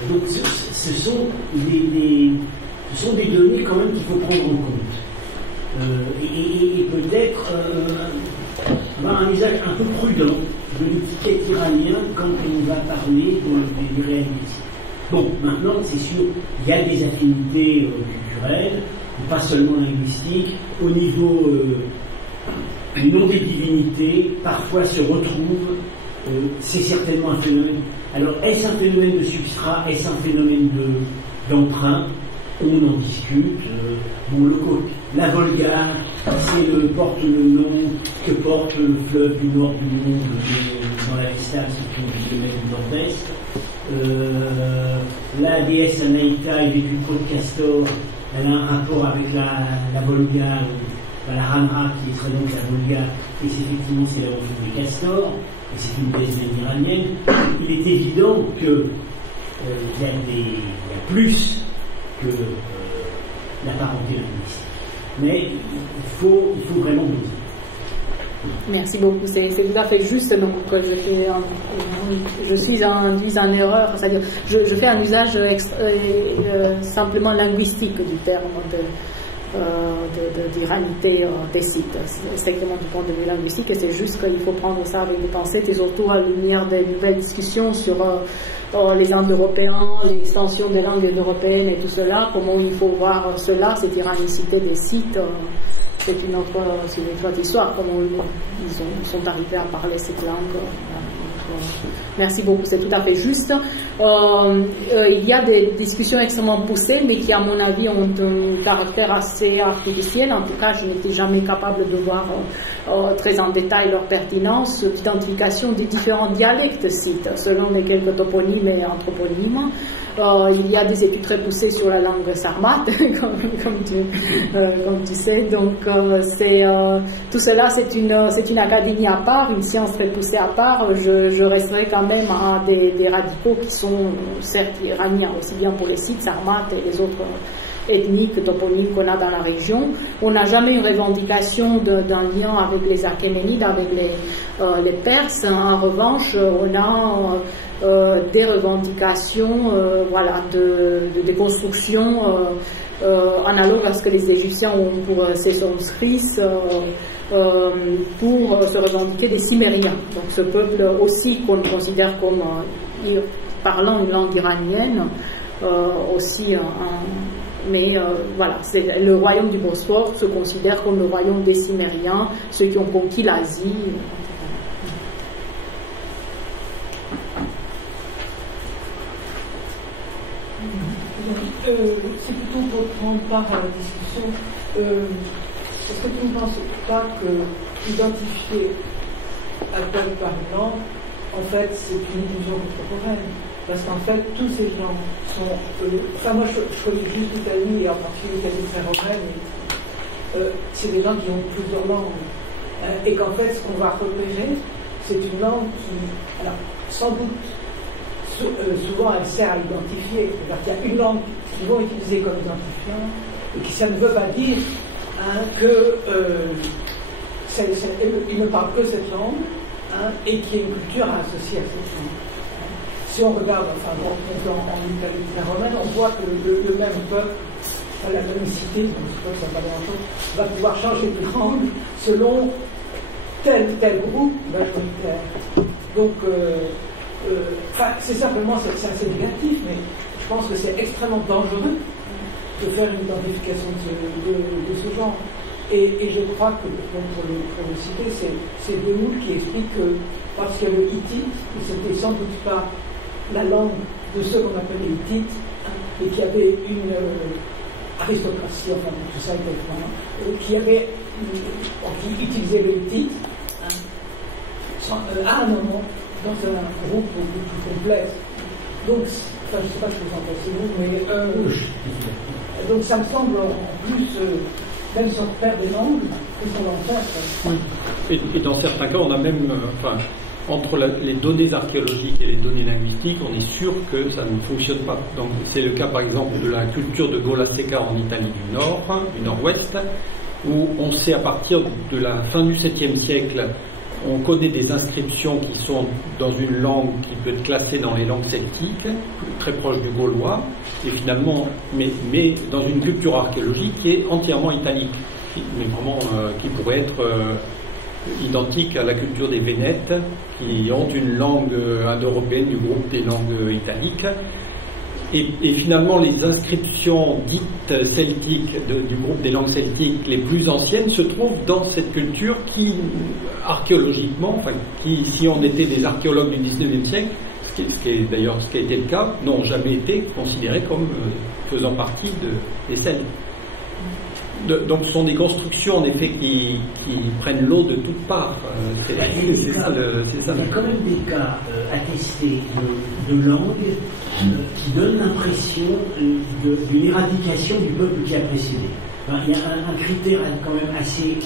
Donc ce sont des données quand même qu'il faut prendre en compte. Et peut-être un usage un peu prudent de l'étiquette iranienne quand on va parler des réalités. Bon, maintenant, c'est sûr, il y a des affinités culturelles, pas seulement linguistiques, au niveau du nom des divinités, parfois se retrouvent, c'est certainement un phénomène. Alors, est-ce un phénomène de substrat, est-ce un phénomène d'emprunt? On en discute. La Volga, porte le nom que porte le fleuve du nord du monde dans la Vesta, c'est une domaine nord-est. La déesse Anaïta est vécue de Castor, elle a un rapport avec la Volga, la Ramra qui serait donc la Volga, et effectivement c'est la Volga de Castor, et c'est une déesse iranienne. Il est évident que il y a plus que la parenté linguistique. Mais il faut vraiment doser. Merci beaucoup, c'est tout à fait juste. Donc, je suis induise en erreur, c'est-à-dire je fais un usage simplement linguistique du terme d'iranité des sites, strictement du point de vue linguistique, et c'est juste qu'il faut prendre ça avec des pincettes, et surtout à la lumière des nouvelles discussions sur les Indo-Européens, l'extension des langues européennes et tout cela, comment il faut voir cela, cette iranicité des sites. C'est une autre histoire, comment ils sont arrivés à parler cette langue. Merci beaucoup, c'est tout à fait juste. Il y a des discussions extrêmement poussées, mais qui, à mon avis, ont un caractère assez artificiel. En tout cas, je n'étais jamais capable de voir très en détail leur pertinence d'identification des différents dialectes sites, selon les quelques toponymes et anthroponymes. Il y a des études très poussées sur la langue sarmate, comme tu sais. Donc, tout cela, c'est une académie à part, une science très poussée à part. Je resterai quand même à des radicaux qui sont certes iraniens, aussi bien pour les sites sarmates et les autres ethniques, toponymes qu'on a dans la région. On n'a jamais une revendication d'un lien avec les Achéménides, avec les Perses. En revanche, on a des revendications de déconstruction analogues à ce que les Égyptiens ont pour Sésostris, pour se revendiquer des Cimériens. Donc ce peuple aussi qu'on considère comme parlant une langue iranienne, aussi mais le royaume du Bosphore se considère comme le royaume des Cimériens, ceux qui ont conquis l'Asie. C'est plutôt pour prendre part à la discussion. Est-ce que tu ne penses pas que identifier un peuple par une langue, en fait, c'est une illusion contemporaine? Parce qu'en fait, tous ces gens sont... moi, je connais juste l'Italie, et en particulier l'Italie très romaine, c'est des gens qui ont plusieurs langues. Et qu'en fait, ce qu'on va repérer, c'est une langue qui, alors, sans doute, souvent elle sert à identifier. C'est-à-dire qu'il y a une langue qu'ils vont utiliser comme identifiant, et qui ça ne veut pas dire il ne parle que cette langue, et qu'il y a une culture associée à cette langue. Si on regarde, en Italie romaine, on voit que le même peuple, la même cité, je crois que ça va grand-chose, va pouvoir changer de langue selon tel groupe majoritaire. Donc, c'est simplement, c'est assez négatif, mais je pense que c'est extrêmement dangereux de faire une identification de ce genre. Et je crois que, pour le citer, c'est Demoule qui explique que, parce que le hittite, c'était sans doute pas la langue de ceux qu'on appelle les hittites, et qui avait une aristocratie, enfin tout ça exactement, qui utilisait le hittite à un moment dans un groupe beaucoup plus complexe. Donc, je ne sais pas ce que vous en pensez, mais donc ça me semble en plus, même si on perd des langues, que son ancêtre. Et dans certains cas, on a même, entre les données archéologiques et les données linguistiques, on est sûr que ça ne fonctionne pas. Donc, c'est le cas, par exemple, de la culture de Gola Secca en Italie du nord-ouest, où on sait à partir de la fin du 7e siècle, on connaît des inscriptions qui sont dans une langue qui peut être classée dans les langues celtiques, très proche du gaulois, et finalement, mais dans une culture archéologique qui est entièrement italique, mais vraiment qui pourrait être identique à la culture des Vénètes, qui ont une langue indo-européenne du groupe des langues italiques. Et finalement, les inscriptions dites celtiques du groupe des langues celtiques les plus anciennes se trouvent dans cette culture qui, archéologiquement, si on était des archéologues du 19e siècle, ce qui est d'ailleurs ce qui a été le cas, n'ont jamais été considérés comme faisant partie des Celtes. Donc ce sont des constructions en effet qui prennent l'eau de toutes parts. Il y a quand même des cas attestés de langues qui donnent l'impression d'une éradication du peuple qui a précédé. Il y a un critère quand même assez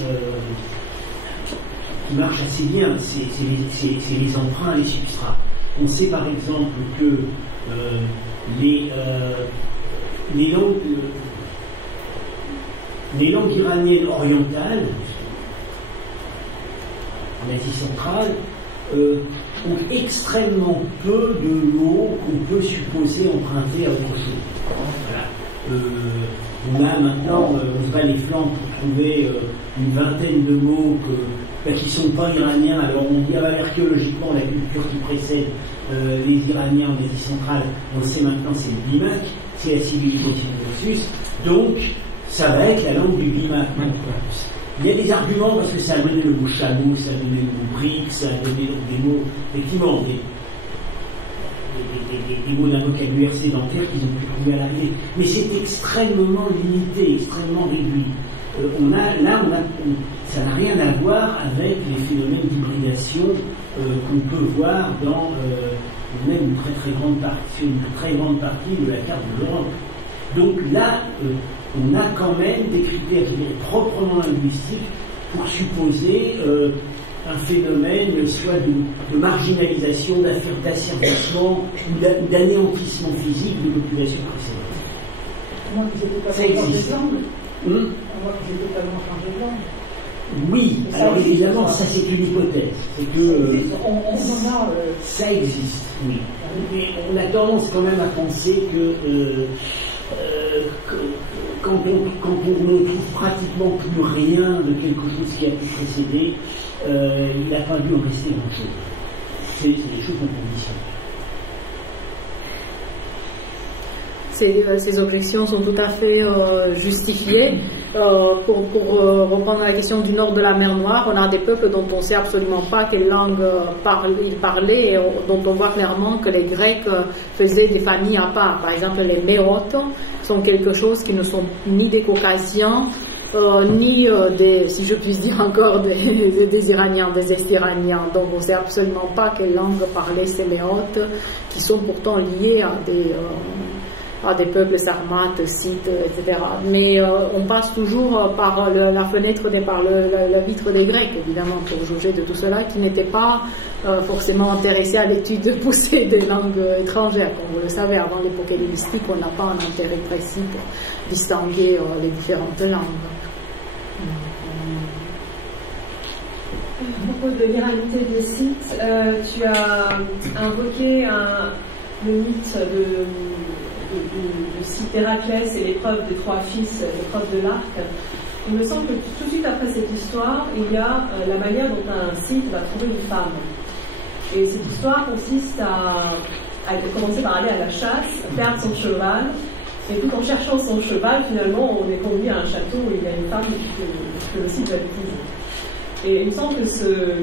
qui marche assez bien, c'est les emprunts, les substrats. On sait par exemple que les langues iraniennes orientales, en Asie centrale, ont extrêmement peu de mots qu'on peut supposer emprunter à autre chose. Voilà. On a maintenant, on se bat les flancs pour trouver une vingtaine de mots qui ne sont pas iraniens. Alors on dit archéologiquement la culture qui précède les Iraniens en Asie centrale, on sait maintenant c'est le Bimak, c'est la civilisation de Confucius. Donc ça va être la langue du Bimak. Il y a des arguments parce que ça a donné le mot chameau, ça a donné le mot brique, ça a donné des mots, effectivement, des mots d'un vocabulaire sédentaire qu'ils ont pu trouver à l'arrivée. Mais c'est extrêmement limité, extrêmement réduit. Ça n'a rien à voir avec les phénomènes d'hybridation qu'on peut voir dans même une très grande partie de la carte de l'Europe. Donc là, on a quand même des critères proprement linguistiques pour supposer un phénomène soit de marginalisation, d'asservissement ou d'anéantissement physique de population précédente. Ça existe. Moi, j'ai totalement changé de langue. Oui, alors évidemment, ça c'est une hypothèse. C'est que ça existe, oui. Mais on a tendance quand même à penser que quand on ne trouve pratiquement plus rien de quelque chose qui a pu précéder, il n'a pas dû en rester grand-chose. C'est des choses en condition. Ces objections sont tout à fait justifiées. Pour reprendre la question du nord de la mer Noire, on a des peuples dont on ne sait absolument pas quelle langue ils parlaient et dont on voit clairement que les Grecs faisaient des familles à part. Par exemple, les Méotes sont quelque chose qui ne sont ni des Caucasiens, ni si je puis dire encore, des Iraniens, des Est-Iraniens. Donc on ne sait absolument pas quelle langue parlaient ces Méotes, qui sont pourtant liés à des peuples sarmates, scythes, etc. Mais on passe toujours par la fenêtre, par la vitre des Grecs, évidemment, pour juger de tout cela, qui n'étaient pas forcément intéressés à l'étude poussée des langues étrangères. Comme vous le savez, avant l'époque hellénistique, on n'a pas un intérêt précis pour distinguer les différentes langues. propos de l'irréalité des sites, tu as invoqué le mythe de site Héraclès et l'épreuve des trois fils, l'épreuve de l'arc. Il me semble que tout de suite après cette histoire, il y a la manière dont un site va trouver une femme. Et cette histoire consiste à commencer par aller à la chasse, perdre son cheval, et tout en cherchant son cheval, finalement, on est conduit à un château où il y a une femme que le site va épouser. Et il me semble que ce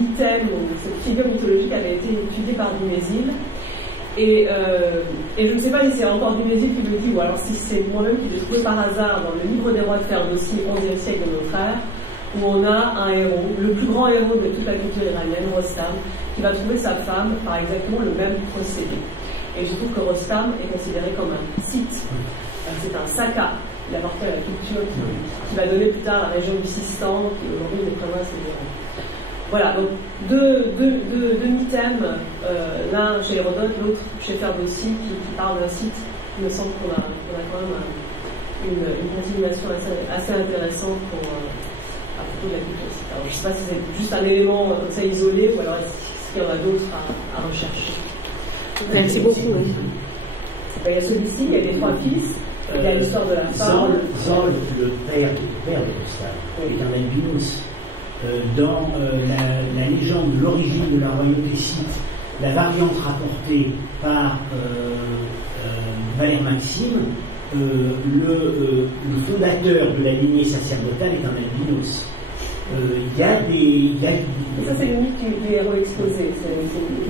mythème, ou cette figure mythologique avait été étudiée par Dumézil. Et je ne sais pas si c'est encore Dumézil qui le dit, ou alors si c'est moi-même qui l'ai trouvé par hasard dans le livre des rois de Ferdowsi, 11e siècle de notre ère, où on a un héros, le plus grand héros de toute la culture iranienne, Rostam, qui va trouver sa femme par exactement le même procédé. Et je trouve que Rostam est considéré comme un site. C'est un Saka, il appartient à la culture qui va donner plus tard la région du Sistan, qui est aujourd'hui une province d'Iran. Voilà, donc deux mythèmes, l'un chez Hérodote, l'autre chez Ferdowsi, qui parle d'un site. Il me semble qu'on a quand même une continuation assez intéressante à propos de la culture. Alors, je ne sais pas si c'est juste un élément comme ça isolé, ou alors est-ce qu'il y en a d'autres à rechercher. Merci beaucoup. Il y a celui-ci, il y a les trois fils, il y a l'histoire de la femme. Zol, le père de Rostam, est un albinos. Dans la légende de l'origine de la royauté scythe, la variante rapportée par Valère Maxime, le fondateur de la lignée sacerdotale est un albinos. Il y a des... Ça, c'est le mythe du héros exposé.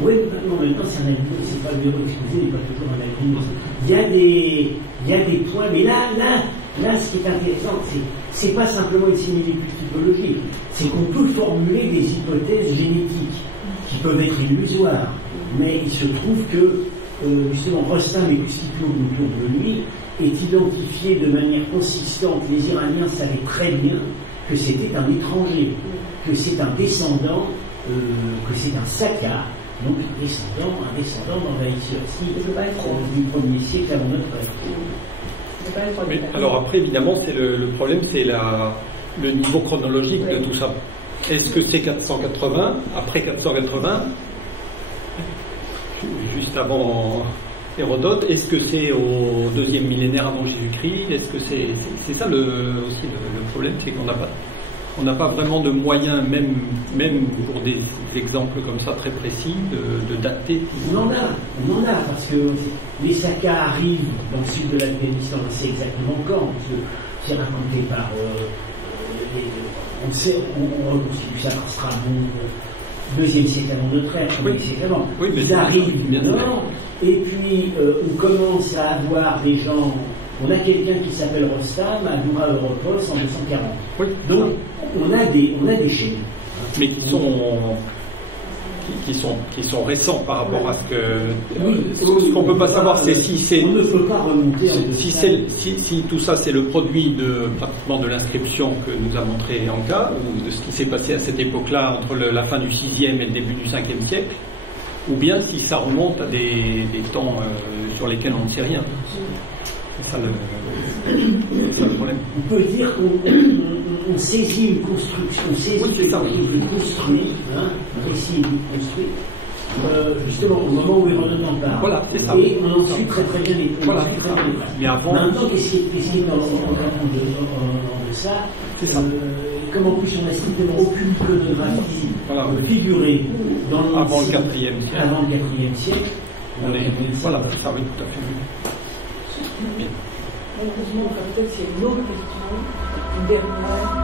Oui, non, mais non, c'est un albinos, c'est pas le héros exposé, il n'est pas toujours un albinos. Il y a des points, mais là, ce qui est intéressant, c'est pas simplement une similitude typologique, c'est qu'on peut formuler des hypothèses génétiques qui peuvent être illusoires, mais il se trouve que justement Rostam et tout ce qui tourne autour de lui est identifié de manière consistante. Les Iraniens savaient très bien que c'était un étranger, que c'est un descendant, que c'est un Saka, donc un descendant d'envahisseurs du 1er siècle avant notre ère. Mais alors après, évidemment, le problème, c'est le niveau chronologique de tout ça. Est-ce que c'est 480, après 480, juste avant Hérodote? Est-ce que c'est au 2e millénaire avant Jésus-Christ? Est-ce que c'est ça aussi le problème, c'est qu'on n'a pas vraiment de moyens, même pour des exemples comme ça très précis, de dater. On en a, parce que les Sakas arrivent dans le sud de l'Afghanistan, on sait exactement quand, parce que c'est raconté par... on reconstitue ça par Strabon, 2e siècle avant notre ère, 1er siècle avant. Oui, mais ils arrivent du nord, et puis on commence à avoir des gens... On a quelqu'un qui s'appelle Rostam à Doura Europos en 240. Oui. Donc, on a des chaînes. Mais qui sont récents par rapport à ce que... Oui, ce qu'on ne peut pas savoir, c'est si c'est... On ne peut pas remonter en si tout ça, c'est le produit pratiquement de l'inscription que nous a montré Anka, ou de ce qui s'est passé à cette époque-là, entre la fin du 6e et le début du 5e siècle, ou bien si ça remonte à des temps sur lesquels on ne sait rien. C'est ça le problème. On peut dire qu'on saisit une construction, on saisit quelque chose de construit, un récit construit, justement au moment où Hérodote en parle. Voilà, c'est ça. Et on en suit très très bien les voilà, mais avant... Maintenant, qu'est-ce qui est en de ça? C'est ça. Comme en plus on n'a strictement aucune iconographie figurée dans le avant le 4e siècle. Avant le 4e siècle. Voilà, ça oui, tout à fait. Malheureusement, peut-être s'il y a une autre question, une dernière.